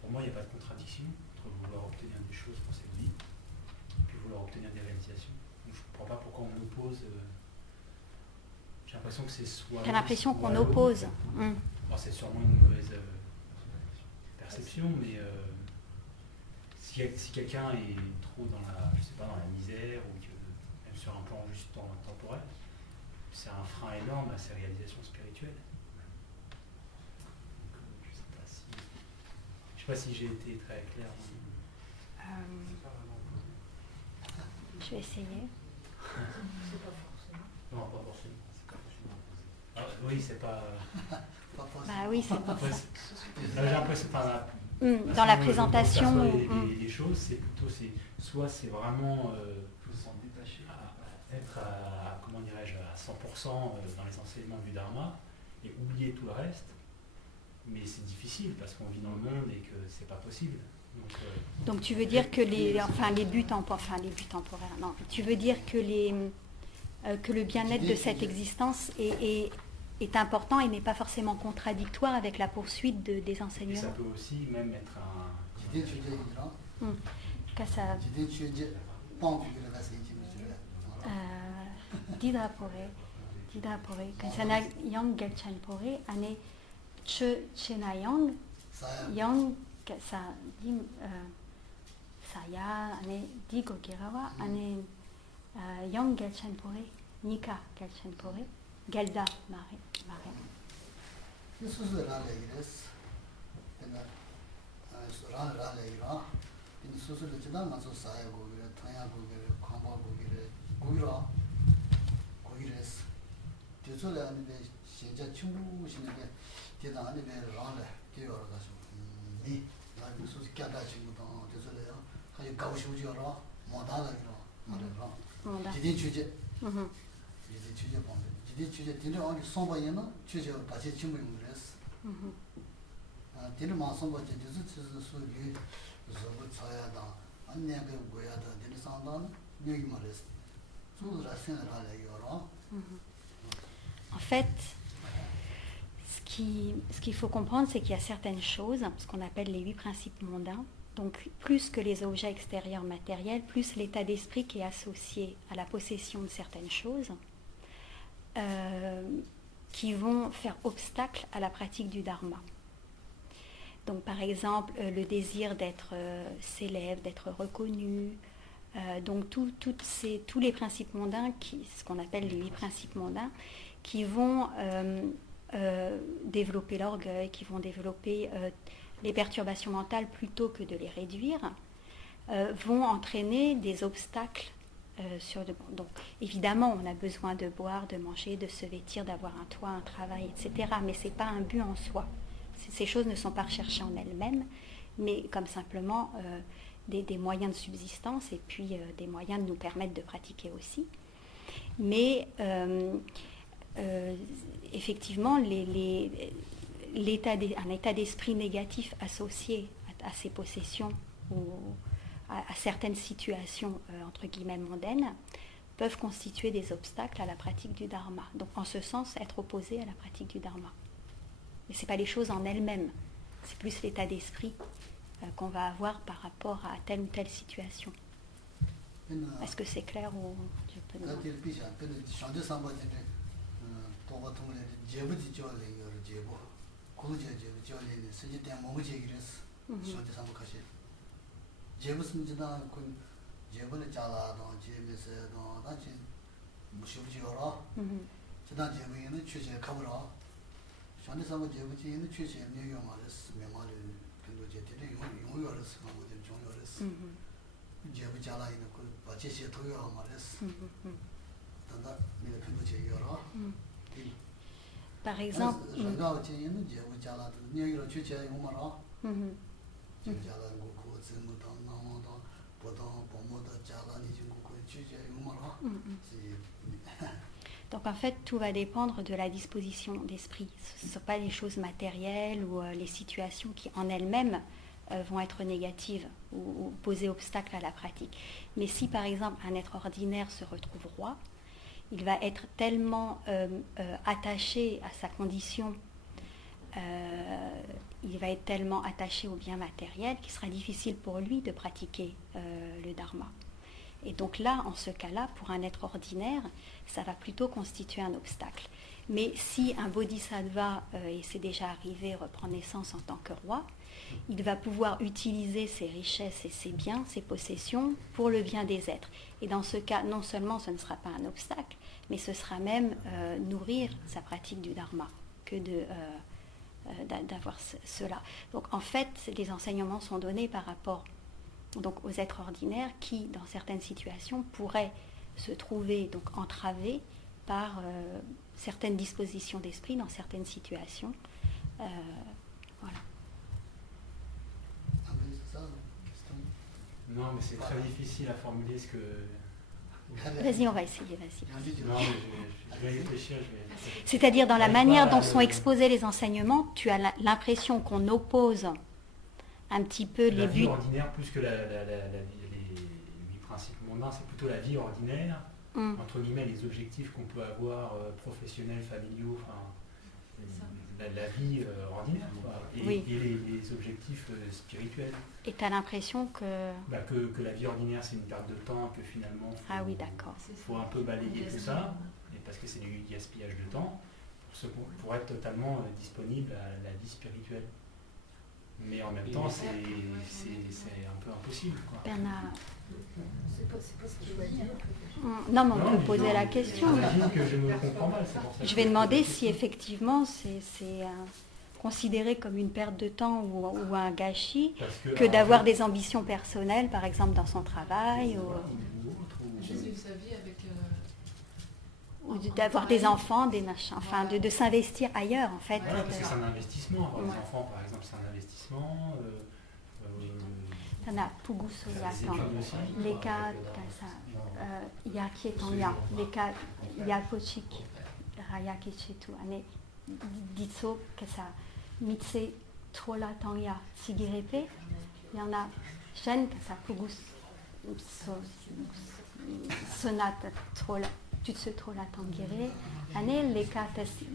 Pour moi, il n'y a pas de contradiction entre vouloir obtenir des choses pour cette vie et puis vouloir obtenir des réalisations. Donc, je ne comprends pas pourquoi on oppose. J'ai l'impression que c'est soit. Tu as l'impression qu'on oppose. Alors, c'est sûrement une mauvaise perception, mais si si quelqu'un est trop dans la, je sais pas, dans la misère ou que, même sur un plan juste temporel, c'est un frein énorme à ses réalisations spirituelles. Donc, je sais pas si j'ai été très clair. Je vais essayer. C'est pas forcément. Non, pas forcément. Ah, oui, c'est pas. Bah oui, c'est pour ça. Là, j'ai l'impression. Dans la présentation. Les choses, c'est plutôt, soit c'est vraiment S'en détacher. être à, comment dirais-je, à 100% dans les enseignements du Dharma et oublier tout le reste, mais c'est difficile parce qu'on vit dans le monde et que c'est pas possible. Donc tu veux dire que les buts temporaires, non, tu veux dire que le bien-être de cette existence est important et n'est pas forcément contradictoire avec la poursuite des Et ça enseignements. peut aussi même être un. Kasa Didrapore, Kansana Yang Gelchanpore, Ane Chenayang, Yang Saya, Ane Digogirawa, Ane Yang Gelchanpore, Nika Gelchanpore, Gelda Mare. En fait, ce qu'il faut comprendre, c'est qu'il y a certaines choses, ce qu'on appelle les 8 principes mondains, donc plus que les objets extérieurs matériels, plus l'état d'esprit qui est associé à la possession de certaines choses, qui vont faire obstacle à la pratique du dharma. Donc par exemple, le désir d'être célèbre, d'être reconnu, donc tous les principes mondains, ce qu'on appelle les 8 principes mondains, qui vont développer l'orgueil, qui vont développer les perturbations mentales plutôt que de les réduire, vont entraîner des obstacles donc évidemment, on a besoin de boire, de manger, de se vêtir, d'avoir un toit, un travail, etc. Mais ce n'est pas un but en soi. Ces choses ne sont pas recherchées en elles-mêmes, mais comme simplement des moyens de subsistance et puis des moyens de nous permettre de pratiquer aussi. Mais effectivement, un état d'esprit négatif associé à ces possessions ou à certaines situations entre guillemets mondaines peuvent constituer des obstacles à la pratique du dharma. Donc en ce sens, être opposé à la pratique du dharma. Mais ce n'est pas les choses en elles-mêmes, c'est plus l'état d'esprit qu'on va avoir par rapport à telle ou telle situation. Est-ce que c'est clair ou je peux demander? Par exemple, donc en fait, tout va dépendre de la disposition d'esprit. Ce ne sont pas les choses matérielles ou les situations qui en elles-mêmes vont être négatives ou poser obstacle à la pratique. Mais si par exemple un être ordinaire se retrouve roi, il va être tellement attaché à sa condition, il va être tellement attaché au bien matériel qu'il sera difficile pour lui de pratiquer le dharma. Et donc là, en ce cas-là, pour un être ordinaire, ça va plutôt constituer un obstacle. Mais si un bodhisattva, et c'est déjà arrivé, reprend naissance en tant que roi, il va pouvoir utiliser ses richesses et ses biens, ses possessions, pour le bien des êtres. Et dans ce cas, non seulement ce ne sera pas un obstacle, mais ce sera même nourrir sa pratique du dharma que d'avoir cela. Donc en fait, les enseignements sont donnés par rapport donc, aux êtres ordinaires qui, dans certaines situations, pourraient se trouver donc entravés par certaines dispositions d'esprit dans certaines situations. Voilà. Non, mais c'est très difficile à formuler ce que... Vas-y, on va essayer, vas-y. Non, mais je vais réfléchir, C'est-à-dire dans la manière dont sont exposés les enseignements, tu as l'impression qu'on oppose un petit peu les buts... La vie ordinaire, plus que les principes mondains, c'est plutôt la vie ordinaire, entre guillemets, les objectifs qu'on peut avoir, professionnels, familiaux, enfin... La vie ordinaire, quoi. Et les objectifs spirituels. Et tu as l'impression que... que la vie ordinaire, c'est une perte de temps, que finalement, faut un peu balayer tout ça, et parce que c'est du gaspillage de temps, pour être totalement disponible à la vie spirituelle. Mais en même temps, c'est un peu impossible, quoi. Bernard. C'est pas ce qu'il va dire. Non, mais on peut poser la question. J'imagine que je me comprends mal, c'est pour ça. Je vais demander si effectivement c'est considéré comme une perte de temps ou un gâchis que d'avoir des ambitions personnelles, par exemple dans son travail, Jésus sa vie avec... ou d'avoir des enfants, des machins, enfin de s'investir ailleurs en fait. Voilà, parce que c'est un investissement. Avoir des enfants, par exemple, c'est un investissement. T'en as Pugusoyatan, les cas Yakietonga, les cas Yakochik, Rayakichitu, Ane Ditso, que ça, Mitse Trola Tanya Sigirepe, il y en a Shen, que ça Pugus Sonata Trola, Tutsu Trola Tangire, Ane les cas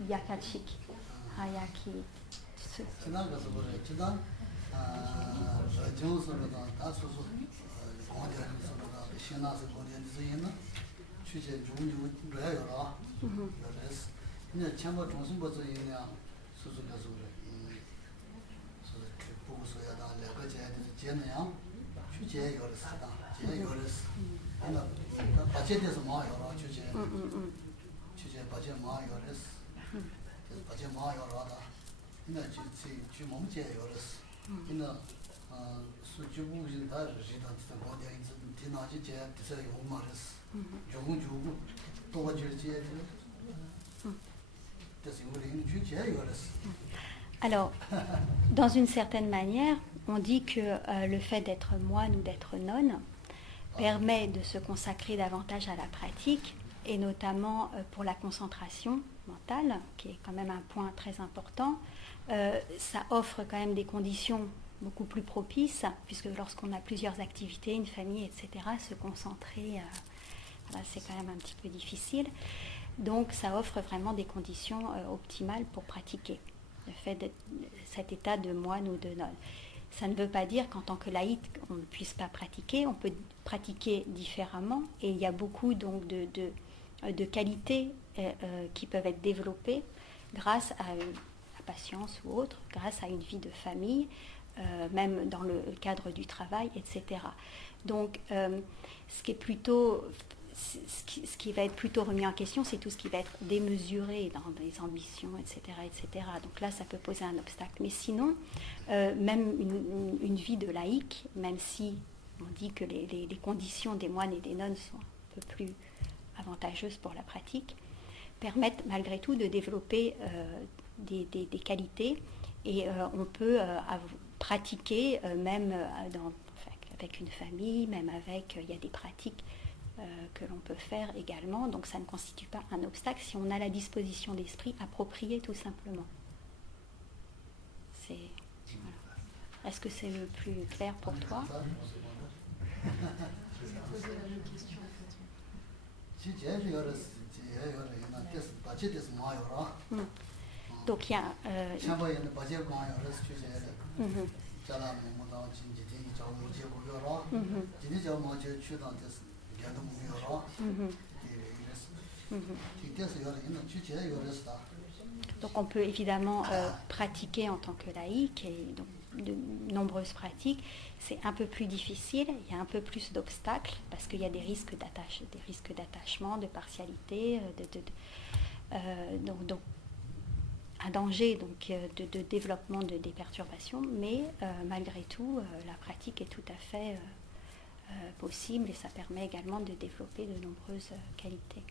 Yakachik, Rayaki. Alors, dans une certaine manière, on dit que le fait d'être moine ou d'être nonne permet de se consacrer davantage à la pratique, et notamment pour la concentration mentale, qui est quand même un point très important. Ça offre quand même des conditions beaucoup plus propices, puisque lorsqu'on a plusieurs activités, une famille, etc., se concentrer, c'est quand même un petit peu difficile. Donc ça offre vraiment des conditions optimales pour pratiquer, le fait de cet état de moine ou de nonne. Ça ne veut pas dire qu'en tant que laïque, on ne puisse pas pratiquer, on peut pratiquer différemment, et il y a beaucoup donc de qualités qui peuvent être développées grâce à la patience ou autre, grâce à une vie de famille, même dans le cadre du travail, etc. Donc, ce qui va être plutôt remis en question, c'est tout ce qui va être démesuré dans des ambitions, etc., etc. Donc là, ça peut poser un obstacle. Mais sinon, même une vie de laïque, même si on dit que les conditions des moines et des nonnes sont un peu plus avantageuses pour la pratique, permettent malgré tout de développer des qualités, et on peut pratiquer même avec une famille, même avec, il y a des pratiques que l'on peut faire également, donc ça ne constitue pas un obstacle si on a la disposition d'esprit appropriée tout simplement. Voilà. Est-ce que c'est le plus clair pour toi? Donc il y a Mhm. 틱대서 요리는 주제 요리스다. Donc on peut évidemment pratiquer en tant que laïque et donc de nombreuses pratiques. C'est un peu plus difficile, il y a un peu plus d'obstacles parce qu'il y a des risques d'attachement, de partialité, donc un danger donc, de développement des perturbations, mais malgré tout, la pratique est tout à fait possible et ça permet également de développer de nombreuses qualités.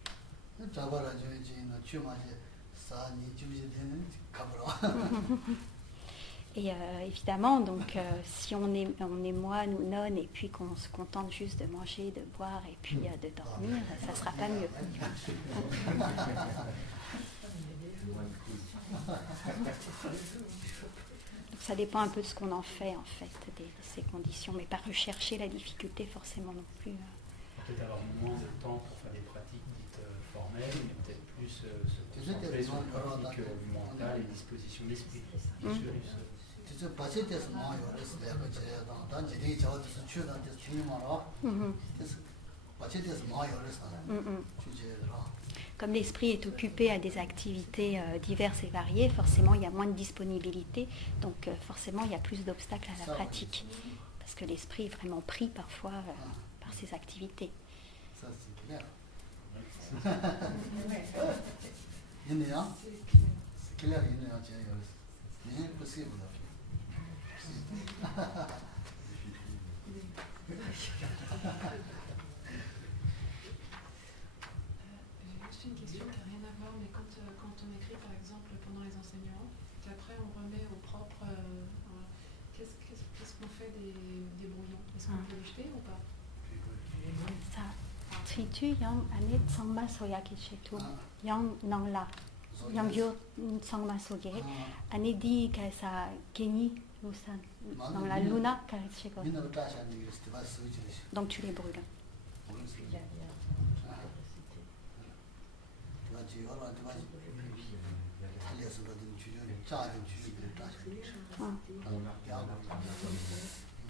자바라 저기는 주마제 사니 주제되는 가보라. Et évidemment, donc, si on est moine ou nonne et puis qu'on se contente juste de manger, de boire et puis de dormir, ça ne sera pas mieux. Donc, ça dépend un peu de ce qu'on en fait, de ces conditions, mais pas rechercher la difficulté forcément non plus. Peut-être avoir moins de temps pour faire des pratiques dites formelles, mais peut-être plus se concentrer sur les pratiques mentales et dispositions d'esprit. 진짜 바체테스 뭐 요리스 내가 제가 단 지리 저도 추다 됐 팀마로. 그래서 바체테스 뭐 요리스 주제로. Comme l'esprit est occupé à des activités diverses et variées, forcément il y a moins de disponibilité, donc forcément il y a plus d'obstacles à la pratique, parce que l'esprit est vraiment pris parfois par ces activités. Ça c'est clair. 이네요. c'est clair 이네요 제 요리스. 네 possible. J'ai juste une question qui n'a rien à voir, mais quand on écrit par exemple pendant les enseignements, qu'après on remet au propre, qu'est-ce qu'on fait des brouillons? Est-ce qu'on peut les jeter ou pas? Ça, tritu yang anit sangma soyaki chetu, yang nangla, yang yo sangma soge, anit di kaisa keni lusan, dans la luna kaisa. Donc tu les brûles.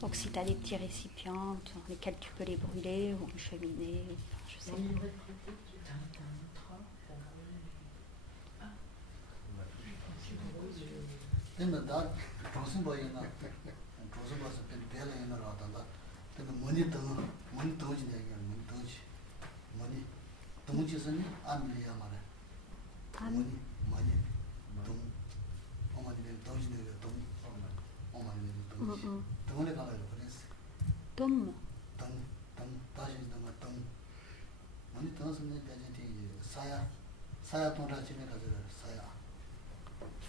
Donc si tu as des petits récipients dans lesquels tu peux les brûler ou une cheminée, enfin, je sais pas. Dom.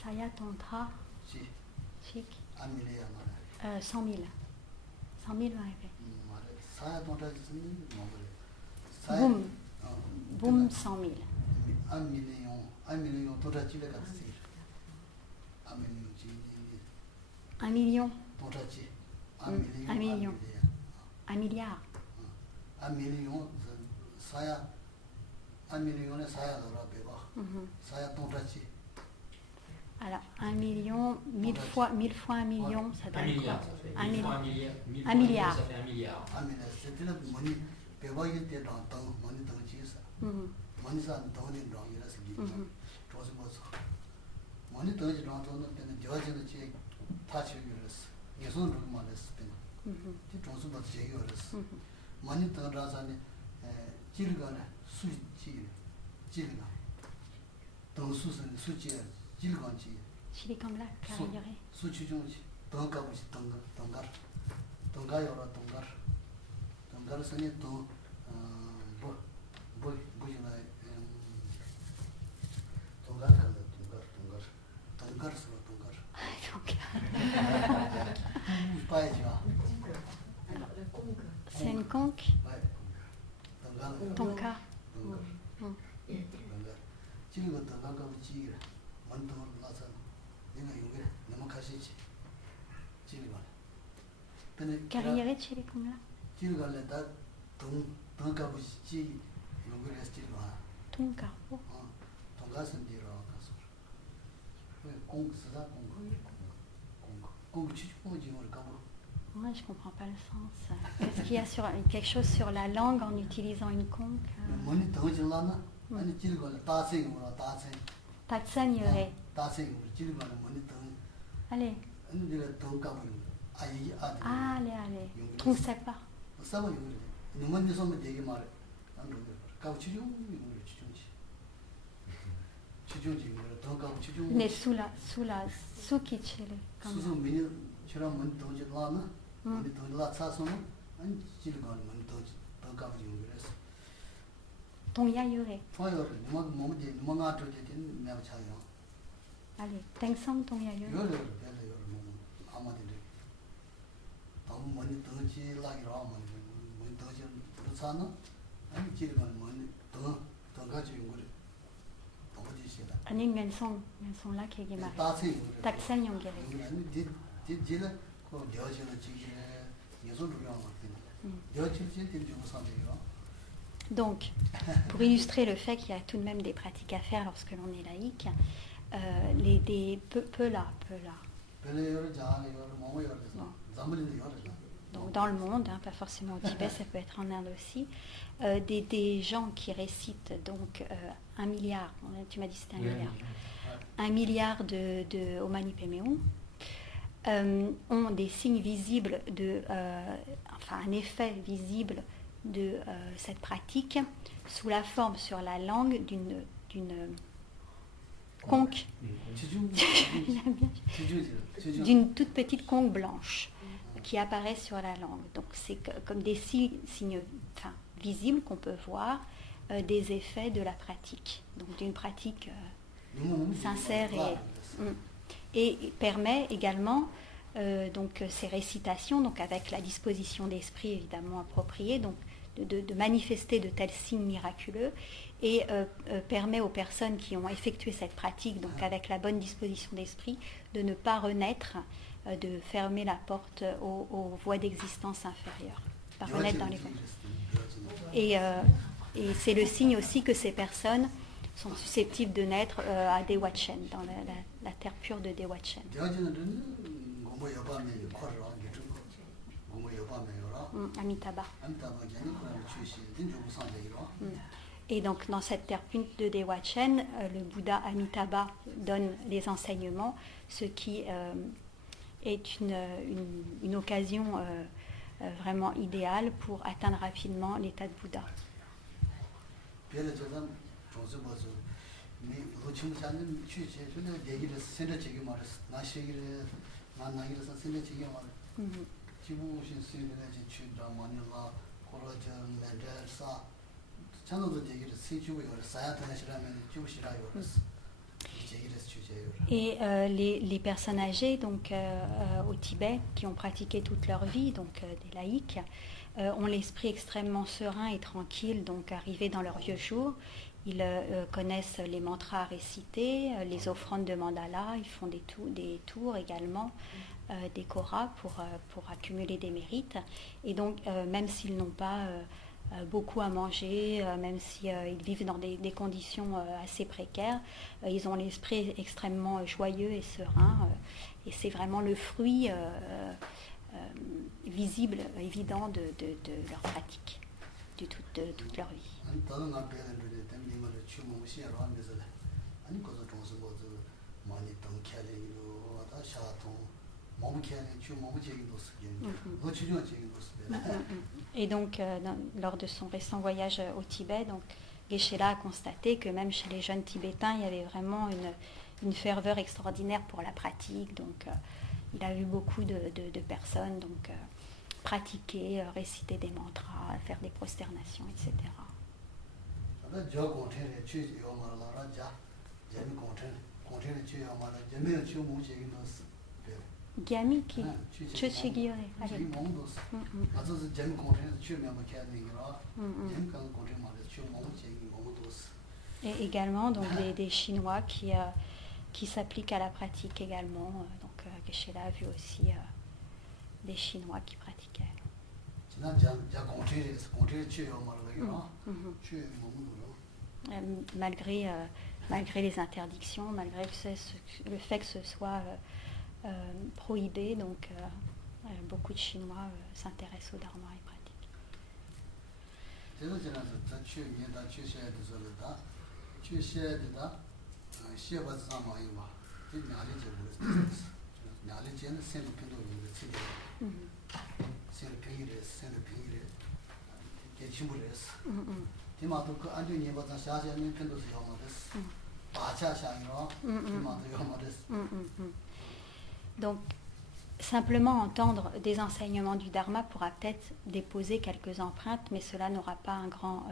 Saya Tantra. Chic. 100 000. 100 000 va arriver. Boum. Boum 100 000. 1 million 도라지를 갔어요. 1 million. 도라지. 1 million. 1 milliard. 1 million 사야 1 million에 사야 돌아 배봐. 사야 도라지. Alors 1 million, 1000 fois 1 million, ça donne quoi? 1 milliard. 1 milliard. Ça fait 1 milliard. 1 milliard. C'était le money. 배봐 이때 당 money 당지에서. money 산 돈이 당이라서 기분. 조서 보서. money 당지 당도는 때는 저지는 지 타치기로서. 예선 룩만 했을 때. 이 조서 보서 제기로서. money 당라자니 질가네 수지 질가. 돈 수선 수지 질간지. Chilicambla, carrière. 수치중지. 돈가부지 돈가. 돈가요라 돈가. 돈가를 쓰니 돈 뭐지나 돈가를 간다 돈가를 쓰고 돈가를. 빠이지마. C'est une conque. Tonka. 지금 돈가부지 원동을 나서 내가 이게 너무 가시지. 지금 Carrière chez les Congolais. 지금갈래다 돈가부지 이거를 했지 봐. Tonka. 돈가스는 뒤로 가서. 왜 공스다 공 치고지 뭘 가보. Moi, je comprends pas le sens. Est-ce qu'il y a quelque chose sur la langue en utilisant une conque? money 당질라나? 아니 질거는 따생으로 따생. Tatsan yore. 따생으로 질거는 뭐니 더 Allez, 아니 내가 더 가면 아이 아들. allez. Trouve pas. 싸워 이거. 누구한테 손을 대게 말해. 안 그래. 가고 치중 이거 치중지. 치중지 이거 더 가고 치중. Mais sous qui chile. 수수 미니 저런 문 동지 라나. 문 동지 라 사서는 아니 질거는 문 동지 더 가고 이거 그래서. Ton ya yore. 파이어를 뭐지 뭐가 저기든 내가 차요. Allez, Tengsang ton ya yore. 요를 배를 요를 뭐 아마들이 너무 많이 더지 라기로 하면 뭐 더지 그렇잖아. 아니 지금 뭐더 가지고 거를 어디 있어다. Ani Ngensong là qui est marré. 따세 Tatsan yongere. 아니 지는 그 여지는 지기에 예술을 하는 거 같은데. 여지는 된 좀 사세요. Donc, pour illustrer le fait qu'il y a tout de même des pratiques à faire lorsque l'on est laïque, peu là. Donc, dans le monde, hein, pas forcément au Tibet, ça peut être en Inde aussi, des gens qui récitent donc 1 milliard, tu m'as dit que c'était 1 milliard, 1 milliard de Omani Pemeon, ont des signes visibles un effet visible de cette pratique sous la forme sur la langue d'une conque, d'une toute petite conque blanche qui apparaît sur la langue. Donc c'est comme des signes visibles qu'on peut voir des effets de la pratique, donc d'une pratique sincère et permet également donc ces récitations, donc avec la disposition d'esprit évidemment appropriée, donc de manifester de tels signes miraculeux et permet aux personnes qui ont effectué cette pratique, donc avec la bonne disposition d'esprit, de ne pas renaître, de fermer la porte aux voies d'existence inférieures, pas renaître dans les voies. Et c'est le signe aussi que ces personnes sont susceptibles de naître à Dewachen, dans la terre pure de Dewachen. Amitabha. Et donc dans cette terre pure de Dewachen, le Bouddha Amitabha donne les enseignements, ce qui est une occasion vraiment idéale pour atteindre rapidement l'état de Bouddha. Et les personnes âgées donc, au Tibet qui ont pratiqué toute leur vie, donc des laïcs, ont l'esprit extrêmement serein et tranquille, donc arrivés dans leurs vieux jours. Ils connaissent les mantras à réciter, les offrandes de mandala, ils font des tours également, des koras pour accumuler des mérites. Et donc, même s'ils n'ont pas beaucoup à manger, même s'ils vivent dans des conditions assez précaires, ils ont l'esprit extrêmement joyeux et serein. Et c'est vraiment le fruit visible, évident de leur pratique, de toute leur vie. Et donc, lors de son récent voyage au Tibet, donc, Geshe-la a constaté que même chez les jeunes Tibétains, il y avait vraiment une ferveur extraordinaire pour la pratique. Donc, il a vu beaucoup de personnes donc, pratiquer, réciter des mantras, faire des prosternations, etc. Gyami qui Chochigire. Et également donc des Chinois qui s'appliquent à la pratique également. Donc Geshe-la a vu aussi des Chinois qui pratiquaient. Malgré les interdictions, malgré le fait que ce soit prohibé, donc beaucoup de Chinois s'intéressent au Dharma et pratiquent. 주시에다 시에바자 마이마 이 냐리제 부르스 냐리제는 생각도 있는 치료 생각이래 생각이래 개침부레스 디마도 그 안주니 바자 샤샤는 편도서 영어です바차샤이로 디마도 영어です. Donc, simplement entendre des enseignements du Dharma pourra peut-être déposer quelques empreintes, mais cela n'aura pas un grand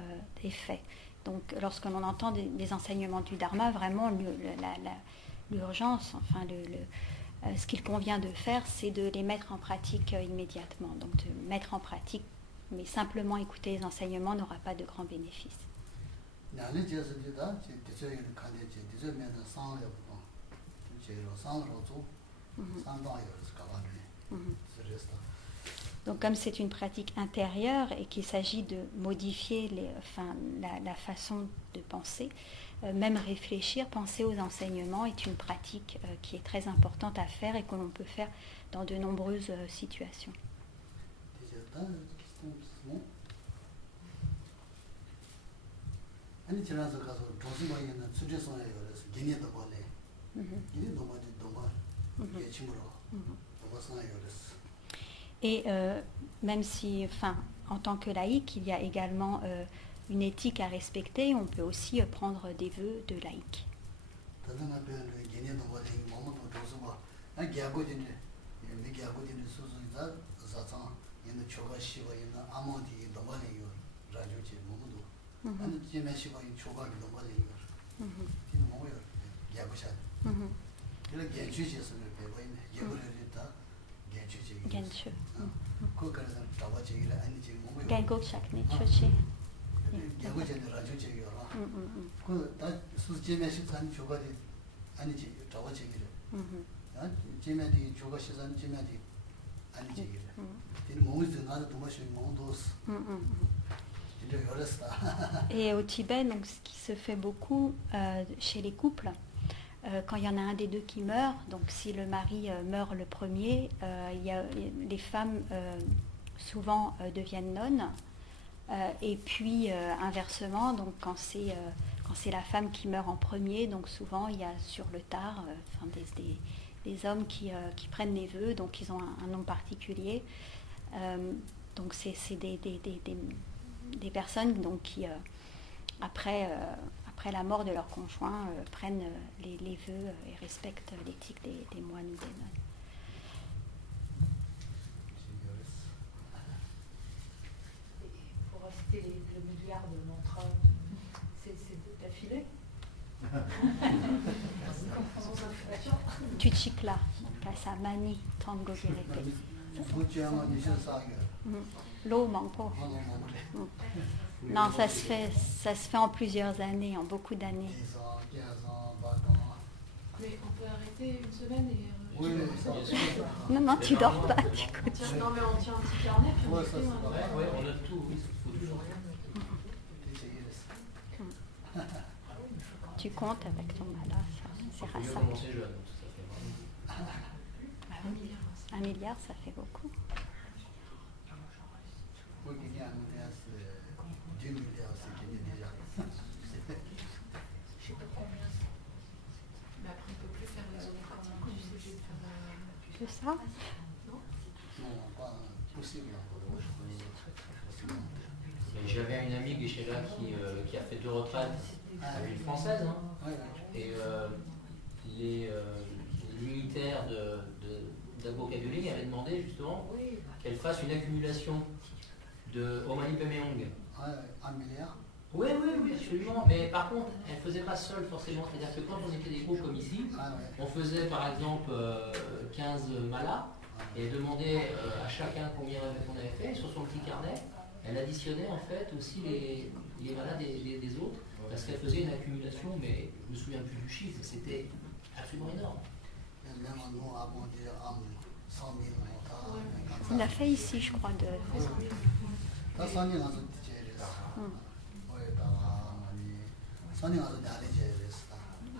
effet. Donc, lorsque l'on entend des enseignements du Dharma, vraiment l'urgence, enfin ce qu'il convient de faire, c'est de les mettre en pratique immédiatement. Donc, de mettre en pratique, mais simplement écouter les enseignements n'aura pas de grands bénéfices. Donc comme c'est une pratique intérieure et qu'il s'agit de modifier la façon de penser, même réfléchir, penser aux enseignements est une pratique qui est très importante à faire et que l'on peut faire dans de nombreuses situations. Et même si, en tant que laïc, il y a également une éthique à respecter, on peut aussi prendre des vœux de laïc. Et au Tibet, donc, ce qui se fait beaucoup chez les couples, quand il y en a un des deux qui meurt, donc si le mari meurt le premier, les femmes souvent deviennent nonnes, et puis inversement, donc quand c'est la femme qui meurt en premier, donc souvent il y a sur le tard des hommes qui prennent les vœux, donc ils ont un nom particulier. Donc c'est des personnes donc, qui, après la mort de leur conjoint, prennent les vœux et respectent l'éthique des moines ou des nonnes. Pour rester le milliard de mantras, c'est d'affilée. Tuchikla, Kasamani, Tango Girete. L'eau Mangpo. Non, ça se fait en plusieurs années, en beaucoup d'années. Mais on peut arrêter une semaine et... Non, tu dors pas, tu continues. Non, mais on tient un petit carnet, puis on écrit. Oui, on note tout, oui, il faut toujours. Tu comptes avec ton malade, c'est rare. Il faut commencer jeune, donc ça fait vraiment... 1 milliard, ça fait beaucoup. Mais après, on ne peut plus faire les autres pratiques. C'est ça? J'avais une amie, Guéchéla, qui a fait 2 retraites à l'île française. Hein. Et les militaires d'Abo Kabylie avaient demandé justement qu'elle fasse une accumulation de Omani Pemeong. 1 milliard. Oui, absolument. Mais par contre, elle ne faisait pas seule forcément. C'est-à-dire que quand on était des groupes comme ici, on faisait par exemple 15 malas et elle demandait à chacun combien on avait fait. Et sur son petit carnet, elle additionnait en fait aussi les malas des autres parce qu'elle faisait une accumulation, mais je ne me souviens plus du chiffre, c'était absolument énorme. On l'a fait ici, je crois,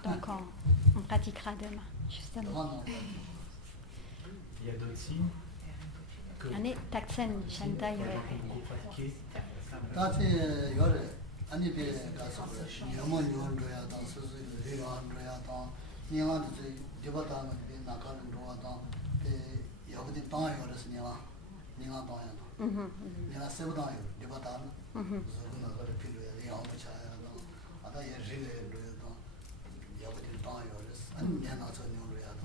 Donc on pratiquera demain, justement. Il y a d'autres signes que Taksen Shantai beaucoup pratiqué. 아니 배 가서 영원 요원도야 다 스스로 요원도야 다 니가 디바다는 나가는 도와다 배 여기 땅에 열었으니까 니가 땅에 내가 세우다요 디바다는 무슨 나가를 필요해 영어 차야 아다 예리게 도야다 여기 땅에 열었어 아니 내가 나서 요로야 다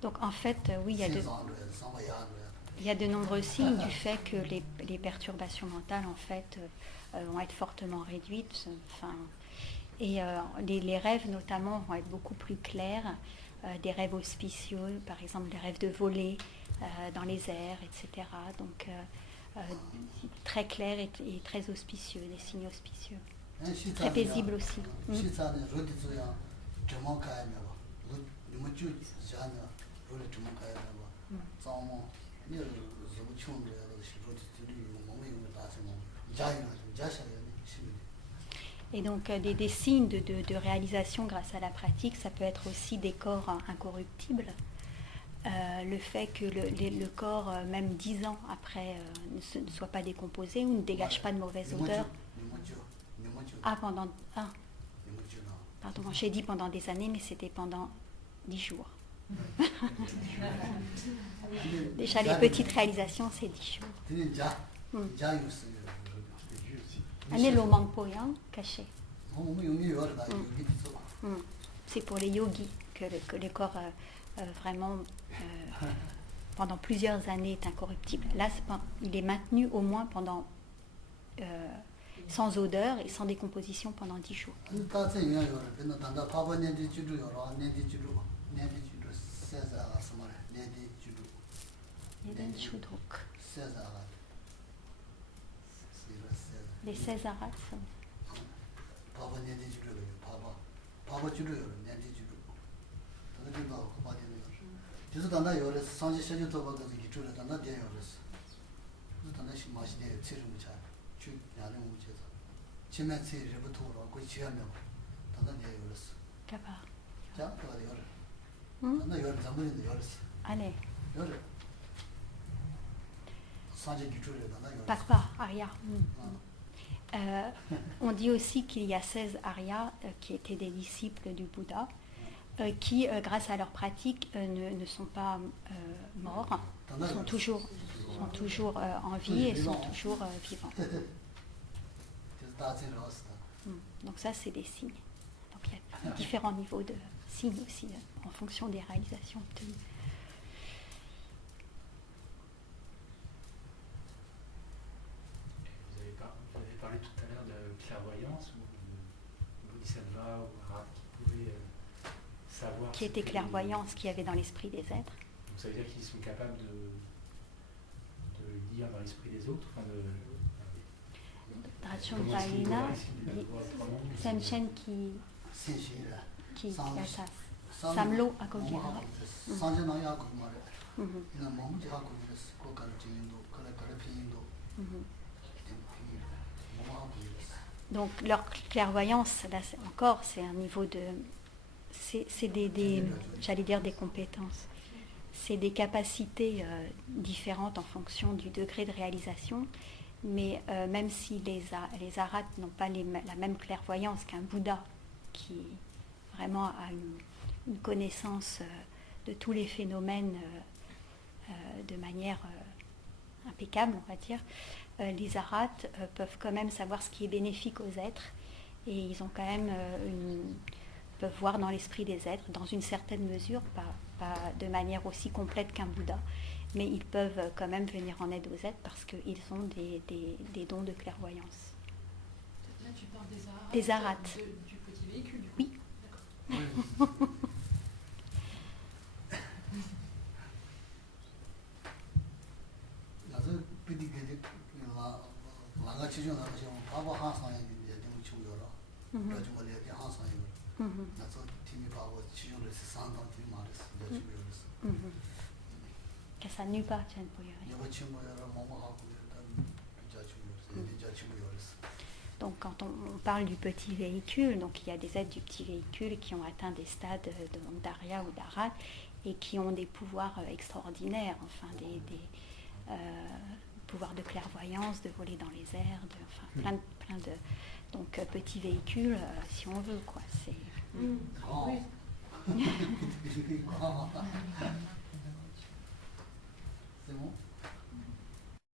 Donc en fait, oui, il y a de nombreux signes du fait que les perturbations mentales en fait vont être fortement réduites. Et les rêves notamment vont être beaucoup plus clairs, des rêves auspicieux, par exemple des rêves de voler dans les airs, etc. Donc très clairs et très auspicieux, des signes auspicieux. Très paisibles aussi. Et donc des signes de réalisation grâce à la pratique, ça peut être aussi des corps incorruptibles. Le fait que le corps, même 10 ans après, ne soit pas décomposé ou ne dégage pas de mauvaise odeur. Pardon, j'ai dit pendant des années, mais c'était pendant 10 jours. Déjà, les petites réalisations, c'est 10 jours. Caché. C'est pour les yogis que le corps vraiment pendant plusieurs années est incorruptible. Là, il est maintenu au moins pendant sans odeur et sans décomposition pendant 10 jours. Les 16 arats sont... Allez. Parpa, Arya. On dit aussi qu'il y a 16 Aryas qui étaient des disciples du Bouddha, qui, grâce à leur pratique, ne sont pas morts, sont toujours en vie et sont toujours vivants. Donc ça, c'est des signes. Donc il y a différents niveaux de signes aussi, en fonction des réalisations obtenues. Vous avez parlé tout à l'heure de clairvoyance ou de bodhisattva ou arabe qui pouvaient savoir... Qui était clairvoyance qu'il y avait dans l'esprit des êtres. Donc ça veut dire qu'ils sont capables de lire dans l'esprit des autres, enfin Senchen qui a ça. Samlo à Kogira. Donc leur clairvoyance, là encore, c'est un niveau de... C'est j'allais dire des compétences. C'est des capacités différentes en fonction du degré de réalisation. Mais même si les arhats n'ont pas la même clairvoyance qu'un Bouddha, qui vraiment a une connaissance de tous les phénomènes de manière impeccable, on va dire, les arhats peuvent quand même savoir ce qui est bénéfique aux êtres, et ils ont quand même peuvent voir dans l'esprit des êtres, dans une certaine mesure, pas de manière aussi complète qu'un Bouddha, mais ils peuvent quand même venir en aide aux êtres parce qu'ils ont des dons de clairvoyance. Là, tu parles des arhats. Du petit véhicule, du coup. Oui. D'accord. Que ça n'eût pas, tiens, pour y arriver. Donc quand on parle du petit véhicule, donc il y a des êtres du petit véhicule qui ont atteint des stades d'Arya ou d'Arhat et qui ont des pouvoirs extraordinaires, enfin pouvoir de clairvoyance, de voler dans les airs, plein de donc petits véhicules, si on veut, quoi. C'est Oui.